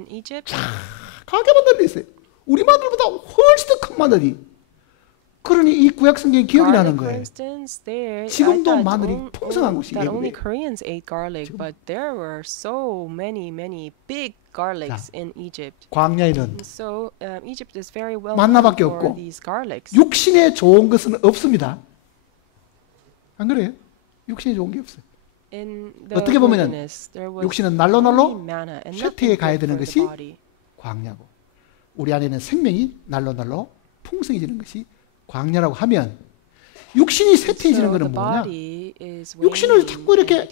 가게만 널려 있어요. 우리 마늘보다 훨씬 더 큰 마늘이. 그러니 이 구약 성경이 기억이 나는 거예요. 지금도 마늘이 풍성한 곳이 애굽이에요. 광야에는 만나밖에 없고 육신에 좋은 것은 없습니다. 안 그래요? 육신에 좋은 게 없어요. 어떻게 보면 육신은 날로 쇠퇴해 가야 되는 것이 광야고 우리 안에는 생명이 날로 풍성해지는 것이 광야라고 하면 육신이 쇠퇴해지는 것은 뭐냐? 육신을 자꾸 이렇게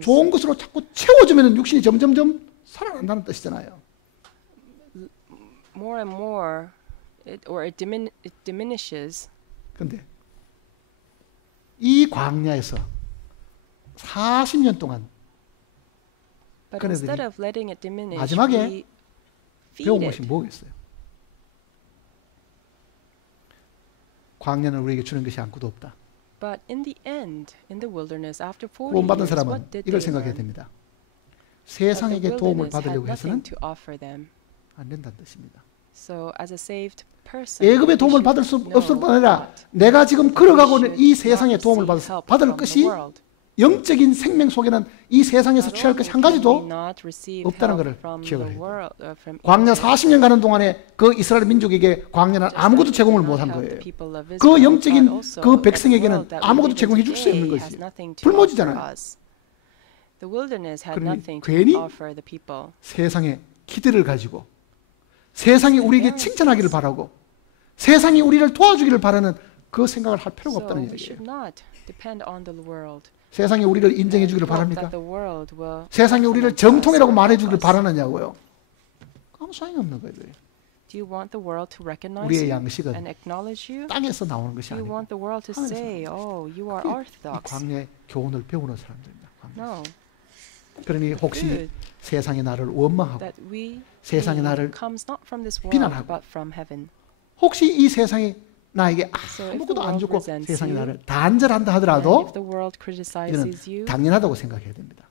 좋은 것으로 자꾸 채워주면 육신이 점점점 살아난다는 뜻이잖아요. it diminishes. 그런데 이 광야에서 40년 동안 But instead of letting it diminish, 마지막에 we 배운 feed 것이 it. 뭐겠어요? 광야는 우리에게 주는 것이 아무것도 없다. But in the end, in the wilderness, after 40 구원받은 years, 사람은 what did 이걸 they 생각해야 learn? 됩니다. That the 세상에게 도움을 wilderness had 받으려고 해서는 nothing to offer them. 안 된다는 뜻입니다. So, as a saved person, 애굽의 we 도움을 should 받을 수 know 없을 뿐 아니라 that 내가 지금 we 걸어가고 있는 should 이 not 세상의 도움을 receive help 받을 from 것이 the world. 영적인 생명 속에는 이 세상에서 Not 취할 것이 한 only can we 가지도 not receive 없다는 help 것을 from 기억을 the 해야 world, from 광야 Egypt, 40년 가는 동안에 그 이스라엘 민족에게 광야는 just 아무것도 as we 제공을 cannot 못한 help 거예요. the people of 그 Israel, 영적인 but also 그 that the 백성에게는 world that we 아무것도 live in 제공해 줄 수 없는 today 것이 has nothing to 불모지잖아요. offer us. The wilderness had 그러니 nothing 괜히 to offer the people. 세상에 기대를 가지고 세상이 우리에게 칭찬하기를 바라고 세상이 우리를 도와주기를 바라는 그 생각을 할 필요가 So 없다는 we 얘기예요. should not depend on the world. 세상이 우리를 인정해 주기를 Hope 바랍니까? that the world will 세상이 우리를 recognize us 정통이라고 or 말해 help 주기를 us. 바라느냐고요. 아무 소용이 없는 거예요. Do you want the world to recognize 우리의 you 양식은 and acknowledge you? 땅에서 나오는 것이 Do you 아니고 want the world to 하늘에서 say, "Oh, you are 이 orthodox"? 광야의 교훈을 배우는 사람들입니다. 광야. No. 그러니 혹시 Good 세상이 나를 원망하고 that we 세상이 나를 comes not from this world 비난하고 but from heaven. 혹시 이 세상이 나에게 So if 아무것도 the 안 world 주고 resents 세상이 you, 나를 단절한다 And 하더라도 if the world 이는 criticizes you 당연하다고 생각해야 됩니다.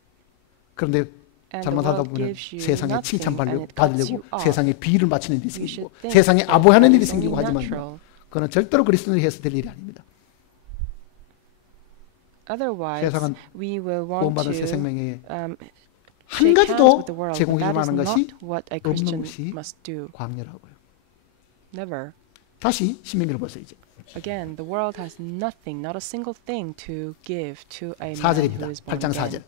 그런데 and the 잘못하다 world 보면 gives you 세상에 nothing and 칭찬받으려고 it cuts you off, 세상에 비를 바치는 일이 you should 생기고 think 세상에 that 아부하는 일이 it's only 생기고 하지만 natural. 그건 절대로 그리스도인이 해서 될 일이 아닙니다. Otherwise, 세상은 we will want 구원받은 to 새 생명에 한 shake hands 가지도 with the world, but 제공해 줄 that is 만한 것이 not what a 없는 Christian 것이 must do. 광야라고요. Never. 다시 신명기를 보세요. 이제 Again, the world has nothing, not a single thing to give to a man 4절입니다. who is born 8장 again. 4절.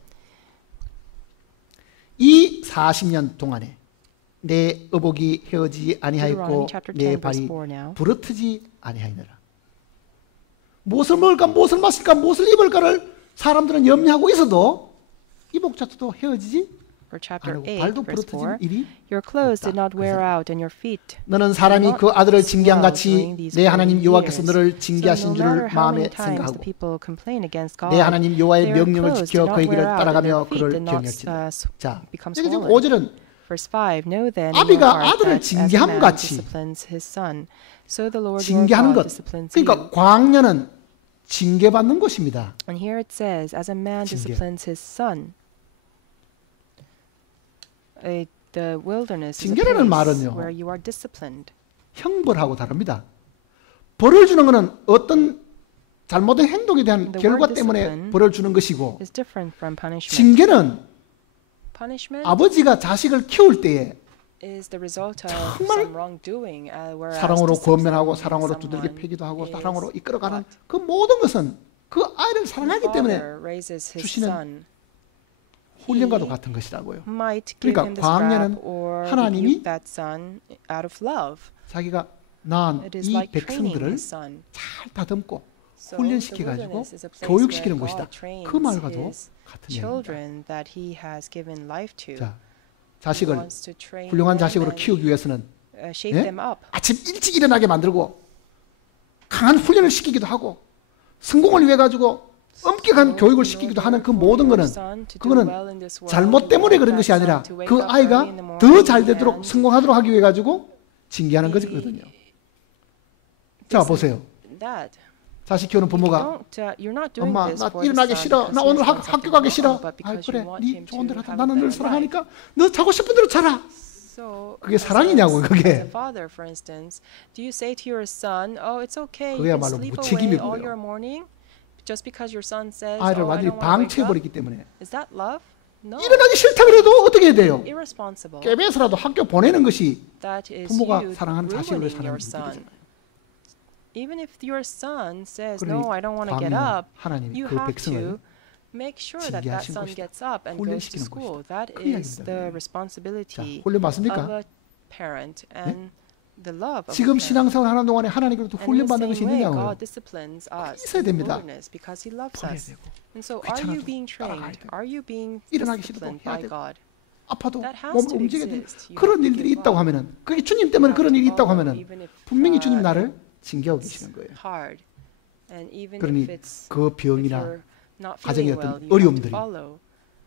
이 40년 동안에 내 의복이 헤어지지 아니하였고 Deuteronomy chapter 내 10 verse 발이 4 now. 부러뜨지 아니하였느라. 무엇을 먹을까 무엇을 마실까 무엇을 입을까를 사람들은 염려하고 있어도 이복 자체도 헤어지지 Or chapter 아니고 8 발도 verse 4. 부러뜨지는 일이 Your clothes did 없다. not wear out and your feet 너는 사람이 그 아들을 징계한 같이 내 하나님 여호와께서 너를 징계하신 So no 줄을 matter how 마음에 many times the 생각하고 people complain against God, 내 하나님 여호와의 their 명령을 clothes 지켜 did not 그의 길을 wear out and 따라가며 their feet 그를 did not 경멸치라. 자, become 여기 지금 swollen. 5절은 Verse 5. Know then in your 아비가 heart 아들을 that as a 징계함 man 같이 disciplines his son, so the Lord your 징계하는 God 것. disciplines 그러니까 you. 광야는 징계받는 곳입니다. And here it says, as a man 징계. disciplines his son. The wilderness is a 징계라는 place 말은요. where you are disciplined. 형벌하고 다릅니다. 벌을 주는 것은 어떤 잘못된 행동에 대한 The 결과 word 때문에 discipline 벌을 주는 것이고 is different from punishment. 징계는 Punishment 아버지가 자식을 키울 때에 is the result of 정말 some wrongdoing, whereas 사랑으로 권면하고 disciplining 사랑으로 someone 두들겨 패기도 하고 is 사랑으로 이끌어가는 what 그 모든 것은 그 아이를 the 사랑하기 때문에 father raises his 주시는 son. 훈련과도 같은 것이라고요. Might give 그러니까 him this 광야는 rap or 하나님이 rebuke that son out of love. 자기가 낳은 It is 이 like training 백성들을 his son. 잘 다듬고 So 훈련시켜가지고 the wilderness is a place 교육시키는 where 것이다. God trains 그 말과도 his 같은 얘기입니다. children that he has given life to. 자, He 자식을 wants to train 훌륭한 them 자식으로 and, 키우기 위해서는 shape 예? them up. 아침 일찍 일어나게 만들고 강한 훈련을 시키기도 하고 성공을 위해 가지고 엄격한 교육을 시키기도 하는 그 모든 거는 그거는 잘못 때문에 그런 것이 아니라 그 아이가 더 잘 되도록 성공하도록 하기 위해 가지고 징계하는 것이거든요. 자, 보세요. 자식 키우는 부모가 엄마 나 일어나기 싫어. 나 오늘 학교 가기 싫어. 아, 그래. 네 좋은 대로 하자. 나는 널 사랑하니까 너 자고 싶은 대로 자라. 그게 사랑이냐고 그게. Father, for instance, do you say to your son, "Oh, it's okay. You can 그야말로 sleep away 무책임이고요. all your morning, just because your son says, 아이를 "Oh, I 완전히 don't want to wake up"? 방치해버리기 때문에 Is that love? No. 일어나기 싫다 그래도 어떻게 해야 돼요? Irresponsible. 깨매서라도 학교 보내는 것이 That is 부모가 you 사랑하는 자식을 ruining 사랑하는 your son. 일이잖아요. Even if your son says, 그러니 "No, I don't want to get 광야는 up," 하나님이 you 그 have 백성을 to make sure that that 징계하신 son 것이다. gets up and goes to 훈련시키는 school. 것이다. That 그 is 이야기입니다. the 자, responsibility 훈련 of 맞습니까? a parent and the love of a 지금 parent. 신앙생활 하는 동안에 하나님께로부터 And in the 훈련받는 것이 same way, 있느냐고요. God disciplines us 있어야 in the 됩니다. wilderness because He loves 보내야 us. 되고 And so, are you 귀찮아도 being 따라가야 trained? 되고 Are you being 일어나기 싫어도 disciplined 해야 by 되고 God? 아파도 That has 몸을 to 움직여야 되는 exist. You 그런 have to 일들이 give 있다고 up. 하면은 그게 주님 때문에 You 그런 have 일이 to 있다고 follow 하면은 even if, 분명히 주님 나를 it's 징계하고 계시는 거예요. hard. And even 그러니 if it's 그 if 병이나 you're not 가정의 feeling well, 어떤 you have to 어려움들이 follow.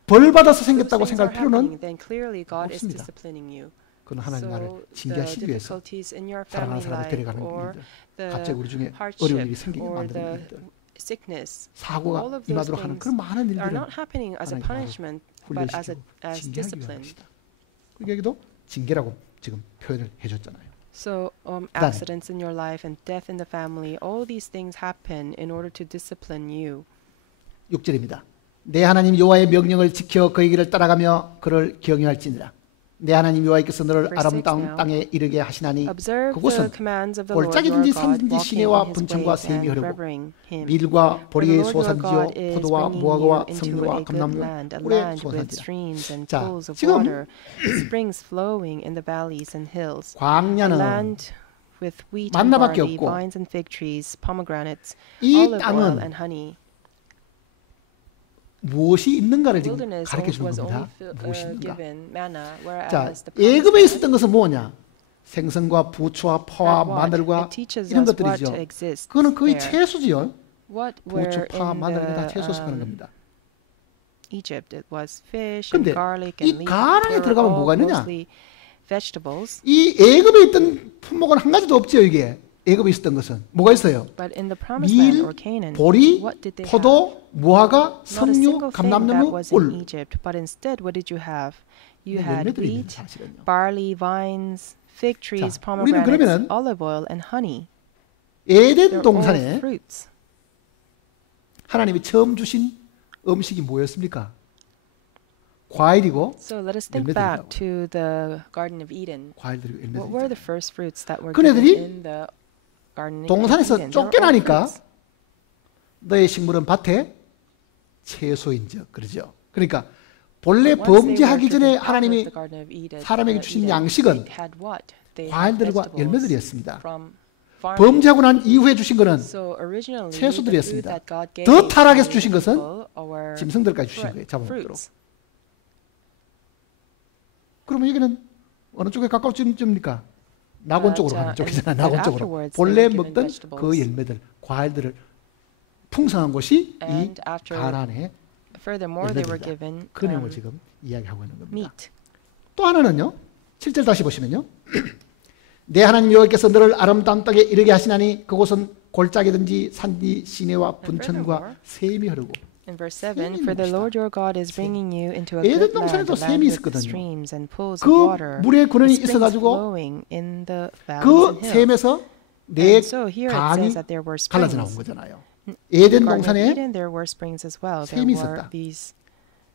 벌 받아서 Those 생겼다고 things 생각할 are happening, 필요는 then clearly God is 없습니다. disciplining you. 그건 하나님 나를 So the 징계하시기 위해서 difficulties in your 사랑하는 family 사람을 life 데려가는 or 일들, the 갑자기 우리 중에 어려운 hardship 일이 생기게 or 만드는 the 일들, sickness, all 사고가 of those 임하도록 하는 things 그런 많은 are 일들은 not happening as a 하나님 나를 punishment, but as 훈련시키고 징계하기 discipline. 위함이시다. 그러니까 여기도 징계라고 지금 표현을 해줬잖아요. So accidents in your life and death in the family, all these things happen in order to discipline you. 6절입니다. 내 하나님 여호와의 명령을 지켜 그의 길을 따라가며 그를 경외할지니라. 내 하나님 여호와께서 너를 Verse 아름다운 6 now. 땅에 이르게 하시나니 Observe the 그곳은 commands of the Lord your 골짜기든지 God, 산든지 walking 시내와 in his 분천과 ways 샘이 and 흐르고 revering him. 밀과 For the 보리의 Lord your 소산지요 God is 포도와 bringing 무화과와 you into 성류와 a good 감람류 land, a 꿀의 land with 소산지라. streams and 자, pools of 지금 water, springs flowing in the valleys and hills, a 광야는 land with wheat and 만나밖에 barley, 없고 vines and fig trees, pomegranates, 이 olive oil 땅은 and honey. 무엇이 있는가를 지금 Wilderness 가르쳐 주는 was 겁니다. only 무엇이 있는가? given manna, 자, whereas the promised 애굽에 land, 있었던 것은 뭐냐? 생선과 부추와 파와 what? 마늘과 It teaches 이런 us what 것들이죠. exists 그거는 거의 there. 채소지요. What 부추, were 파, in 마늘 다 the 채소 속하는 겁니다. Egypt? It was fish 근데 and garlic 이 and leek. 가나안에 They were 들어가면 all 뭐가 있느냐? mostly vegetables. 이 애굽에 있던 품목은 한 가지도 없죠. 이게 애굽에 있었던 것은 뭐가 있어요? But in the promised land 밀, or Canaan, 보리, what did they have? 포도, 무화과, Not a 석류, single thing that 감람나무, was in 꿀. Egypt, but instead, what did you have? You had 열매들이 있는 wheat, 사실은요. barley, vines, fig trees, 자, 우리는 pomegranates, 그러면은 olive oil, and honey. 에덴 They're all 동산에 fruits. 하나님이 처음 주신 음식이 뭐였습니까? 과일이고 So let us think 열매들이라고. back to the Garden of Eden. 과일들이고 What were 열매들이. the first fruits that were 그네들이 given in the Garden of 동산에서 Eden? They were all 쫓겨나니까 fruits. 너의 식물은 밭에 채소인즉 그러죠. 그러니까 본래 Once they were 범죄하기 전에 driven out of 하나님이 the Garden of Eden, 사람에게 주신 Eden, 양식은 they had what? They had 과일들과 vegetables 열매들이었습니다. from farming. 범죄하고 난 이후에 주신 것은 So originally, the 채소들이었습니다. food that God gave 더 타락해서 to 주신 것은 people were 짐승들까지 주신 거예요. 잡아먹도록. fruits. 그러면 여기는 어느 쪽에 가까워집니까? 낙원 쪽으로 가는 쪽이잖아요. 낙원 쪽으로. afterwards, 본래 they were given 먹던 vegetables. 그 열매들, 과일들을 풍성한 곳이 이 And after, 가나안의 furthermore, they were 열매들이다. given 그 내용을 지금 이야기하고 있는 겁니다. meat. 또 하나는요. 7절 다시 보시면요. 내 하나님 여호와께서 너를 아름다운 땅에 이르게 하시나니 그곳은 골짜기든지 산지 시내와 분천과 샘이 흐르고. In verse 7, 샘이 for the 뭡시다. Lord your God is bringing you into a 에덴 good land, 동산에도 a land 샘이 with 있었거든요. streams and pools 그 of water, 물의 근원이 with springs 있어가지고 flowing in the valleys 그 and hills. 샘에서 내 And so here it 강이 says that there were 갈라져 나온 springs. 거잖아요. In 에덴 Garden of 동산에 Eden, there were springs as well. There 샘이 were 있었다. these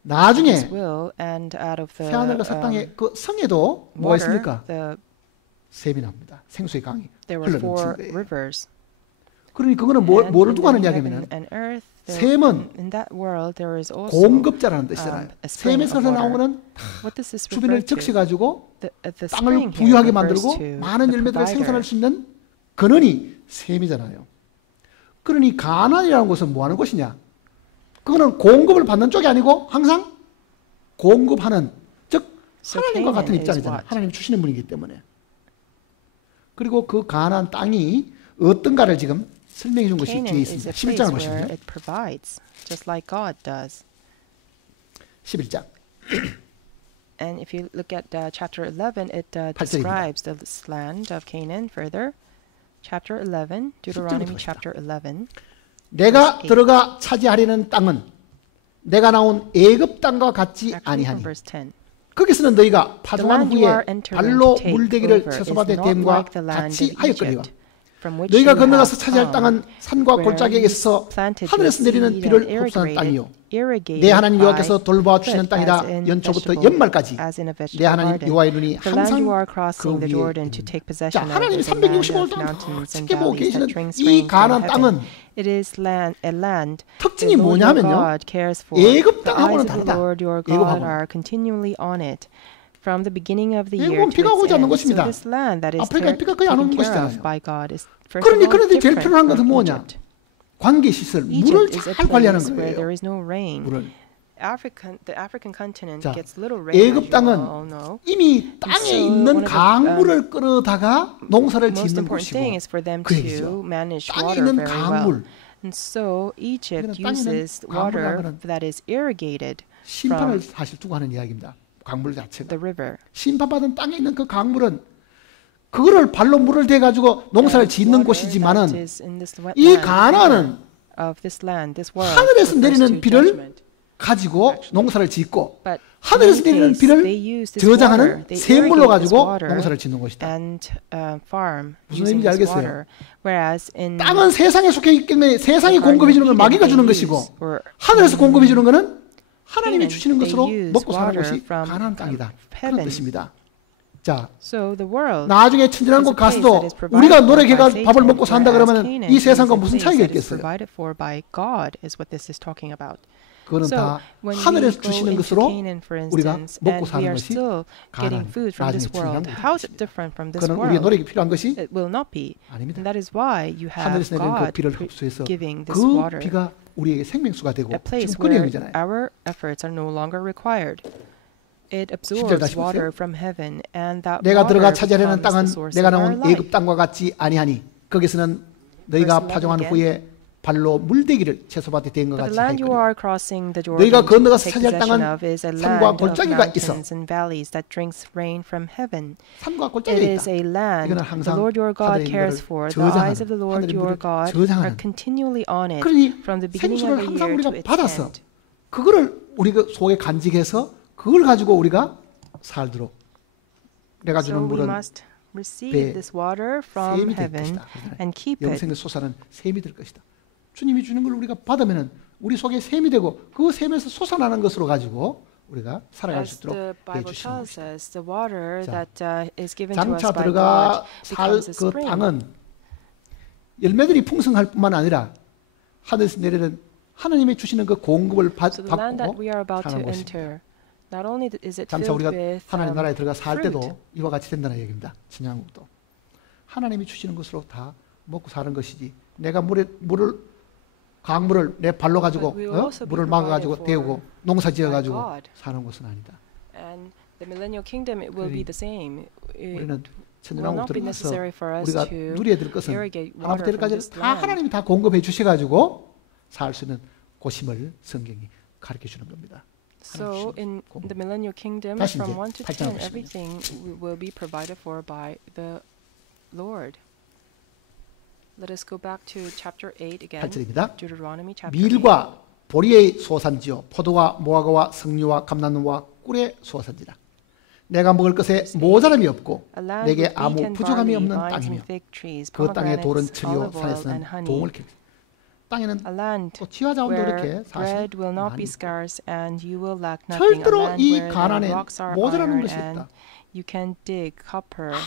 나중에 will, and out of the 새하늘과 새 땅의 그 성에도 뭐가 water, 있습니까? 샘이 샘이 납니다. 생수의 강이 there were 흘러넘친 four 거예요. rivers. 그러니 그거는 And 뭐를 in 두고 the 하느냐 heaven 하면은 and earth, 샘은 in that world there is also 공급자라는 뜻이잖아요. a spring 샘에서 of water. 나온 거는 What does this refer 주변을 to? 적셔가지고 The 땅을 spring here 부유하게 refers 만들고 to 많은 the 열매들을 provider. 생산할 수 있는 근원이 샘이잖아요. 그러니 가나안이라는 곳은 뭐 하는 곳이냐? 그거는 공급을 받는 쪽이 아니고 항상 공급하는, 즉 So 하나님과 같은 Canaan is 입장이잖아요. what? 하나님 주시는 분이기 때문에. 그리고 그 가나안 땅이 어떤가를 지금 설명해 준 것이 뒤에 Canaan is 있습니다. a 11장을 place where 보시면요. it provides, just like God does. 11장. And if you look at chapter 11, it 8절입니다. describes this land of Canaan further. Chapter 11, Deuteronomy 봅시다. chapter 11. 내가 verse 8. 들어가 차지하려는 땅은 내가 나온 애굽 땅과 같지 Actually, from 아니하니. verse 10. 거기서는 너희가 The 파종한 land you 후에 are entering 발로 to take 물대기를 over is 채소밭의 not 댐과 like the land 같이 of 하였거니와. Egypt, from which 너희가 you 건너가서 have 차지할 come, 땅은 산과 where 골짜기에 you 있어 planted your 하늘에서 내리는 seed 비를 and 흡수하는 땅이요. irrigated 내 하나님 by 여호와께서 돌보아 주시는 flood, 땅이라 as in 연초부터 vegetable- 연말까지 as in a 내 vegetable 하나님 garden. 여호와의 눈이 The land 항상 you are 그 crossing the 위에 Jordan to 있습니다. take 자, possession of 하나님이 is a land 365일 of 동안 mountains and 지켜보고 valleys 계시는 that drinks 이 rain from 가나안 heaven. 땅은 It is a land 특징이 the Lord 뭐냐 your 하면요. God cares for. 애굽 The 땅하고는 eyes of the 다르다. Lord your God 애굽하고는. are continually on it. From the beginning of the year 애굽은 to 비가 its 오지 않는 end. So 곳입니다. this land that is 아프리카에 비가 거의 안 오는 taken care of 곳이잖아요. by God is first 그러니 of all 그런데 제일 different 필요한 것은 from 뭐냐? Egypt. 관계 시설, 물을 Egypt is a 잘 관리하는 place where there 거예요. is no rain. 물을 African continent 자, gets little rain, as you 애굽 땅은 all know. 이미 땅에 so 있는 one of the, 강물을 끌어다가 농사를 Most 짓는 important thing 곳이고 is for them 그 to 얘기죠. manage 땅에 water 있는 very well. 강물, And so Egypt 땅에 있는 uses water 강물을 that is irrigated 심판을 from 사실 두고 하는 이야기입니다. 강물 자체가. the river. 심판받은 땅에 있는 그 강물은 그거를 발로 물을 대가지고 농사를 짓는 곳이지만은 이 가나안은 of this land, this world, 하늘에서 refers 내리는 to 비를 judgment. 가지고 농사를 짓고 But 하늘에서 in 내리는 case 비를 they use this 저장하는 water, they 샘물로 irrigate this 가지고 water 농사를 짓는 것이다. and farm 무슨 using 의미인지 this 알겠어요? water. Whereas in 땅은 세상에 속해 있기 때문에 세상이 공급해 주는 건 마귀가 주는 것이고 하늘에서 공급해 주는 것은 하나님이 주시는 것으로 먹고 사는 것이 가나안 땅이다. 그런 뜻입니다. 자, So the world 나중에 천지라는 곳 가서도 우리가 노력해가 밥을 먹고 산다 그러면 이 세상과 무슨 차이가 있겠어요? provided for by God is what this is talking about. 그거는 So 다 when we 하늘에서 go 주시는 into 것으로 Canaan, for 우리가 instance, 먹고 and we 사는 are 것이 still getting 가나안, food from this 나중에 world, 천지라는 how is it 곳이다. different from this 그거는 우리의 world? 노력이 필요한 것이 It will not be. 아닙니다. And that is why you have 하늘에서 내리는 그 God 비를 흡수해서 giving this 그 water, 비가 우리에게 생명수가 되고 a place 지금 그 where 내용이잖아요. our efforts are no longer required. It 십절 absorbs 다시 보세요. water from heaven, and that 내가 water 들어가 차지하려는 becomes 땅은 the source 내가 of our 나온 life. 애굽 땅과 같지 아니하니 거기서는 너희가 Verse 11 파종한 again. 후에 발로 물대기를 채소밭에 된 것 But 같이 the land you 하였거든. are crossing the Jordan 너희가 to 건너가서 take 차지할 possession 땅은 of is a 산과 land of 골짜기가 있어. mountains and valleys that drinks rain from heaven. 산과 It 골짜기가 is 있다. a land 이거는 the 항상 Lord your God 하늘의 cares 물을 for. The 저장하는, eyes of the Lord 하늘의 your 물을 God 저장하는. are continually on it 그러니 from the beginning of 생수를 the 항상 year to 우리가 its 받아서 end. 그거를 우리가 속에 간직해서 그걸 가지고 우리가 살도록 내가 So 주는 we 물은 must receive 배에 this water from 샘이 될 heaven 것이다. and keep it. 영생의 솟아는 샘이 될 것이다. 주님이 주는 걸 우리가 받으면은 우리 속에 샘이 되고 그 샘에서 솟아나는 것으로 가지고 우리가 살아갈 수 As the 있도록 Bible 해주시는 tells 것이다. us, the water 자, that is given to us 장차 by 들어가 God 살 becomes a 그 spring. 땅은 열매들이 풍성할 뿐만 아니라 하늘에서 내리는 하나님이 주시는 그 공급을 So the land that 받고 we are about to 사는 곳입니다. enter, not only is it 장차 filled 우리가 with 하나님 나라에 들어가 살 fruit, 때도 이와 같이 된다는 얘기입니다. 신앙국도 하나님이 주시는 것으로 다 먹고 사는 것이지 내가 강물을 내 발로 가지고 But we will also be 물을 막아가지고 provided 데우고 농사 지어가지고 by God. 사는 것은 아니다. and the millennial kingdom, it will be the same. It 우리는 will 천년왕국 not be 들어가서 necessary for us 우리가 to 누려야 될 것은 irrigate 하나부터 water from 때까지 this 다 land. 하나님이 다 공급해 주셔가지고 살 수 있는 곳임을 성경이 가르쳐 주는 겁니다. So in the millennial kingdom, 다시 from 이제 1 to 8장을 10, 보시면 everything will be provided for by the Lord. Let us go back to chapter 8 again. 8절입니다. Deuteronomy chapter 8. 밀과 보리의 소산지요 포도와 무화과와 석류와 감나무와 꿀의 소산지라. 내가 먹을 것에 모자람이 없고 A land 내게 with 아무 wheat and 부족함이 barley, 없는 vines 땅이며 and fig trees, 그 땅에 돌은 pomegranates, 철이요 olive oil, and 산에서는 honey. 동을 킬. 땅에는 A land 또 지하 자원도 where 그렇게 사실 bread will not 많이 be 있고 scarce and you will lack nothing. A 절대로 land 이 where the 가나안에 rocks are 모자라는 iron 것이 and 없다. you can dig copper out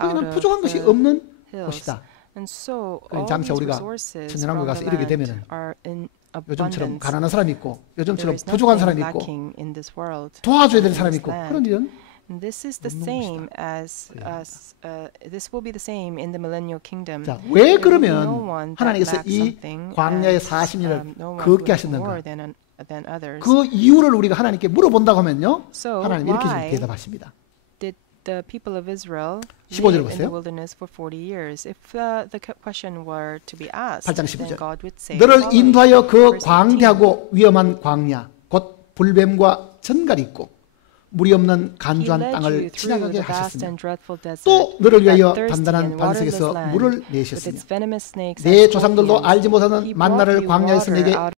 여기는 of 부족한 것이 the 없는 hills. 곳이다. And so 그러니 all 장차 these 우리가 resources 천연왕국에 from 가서 the 이르게 land 되면은 are in 요즘처럼 abundance. 가난한 사람이 있고 There 요즘처럼 is 부족한 nothing 사람이 있고 lacking in this world. 도와줘야 되는 in 사람이 this 있고 land. 그런 일은 And this is the 없는 same 것이다. as this will be the same in the millennial kingdom. 자, 왜 There will be no 그러면 one that 하나님께서 lacks 이 something 광야의 and, 40년을 no one 걷게 who has 하셨는가? more than others. 그 이유를 우리가 하나님께 물어본다고 하면요. So 하나님 이렇게 why 대답하십니다. did the people of Israel 15절 live in the 보세요. wilderness for 40 years? If the question were to be asked, 8장 then 15절. God would say, 너를 following. 인도하여 그 Verse 18. 광대하고 위험한 광야 곧 불뱀과 전갈이 있고 물이 없는 He 간주한 led you 땅을 through 지나가게 the vast 하셨으며 and dreadful desert, 또 너를 위하여 that thirsty 단단한 and waterless 반석에서 land, 물을 with 내셨으며 its venomous snakes 내 and 조상들도 scorpions. 알지 못하는 He brought 만나를 you 광야에서 water 내게 out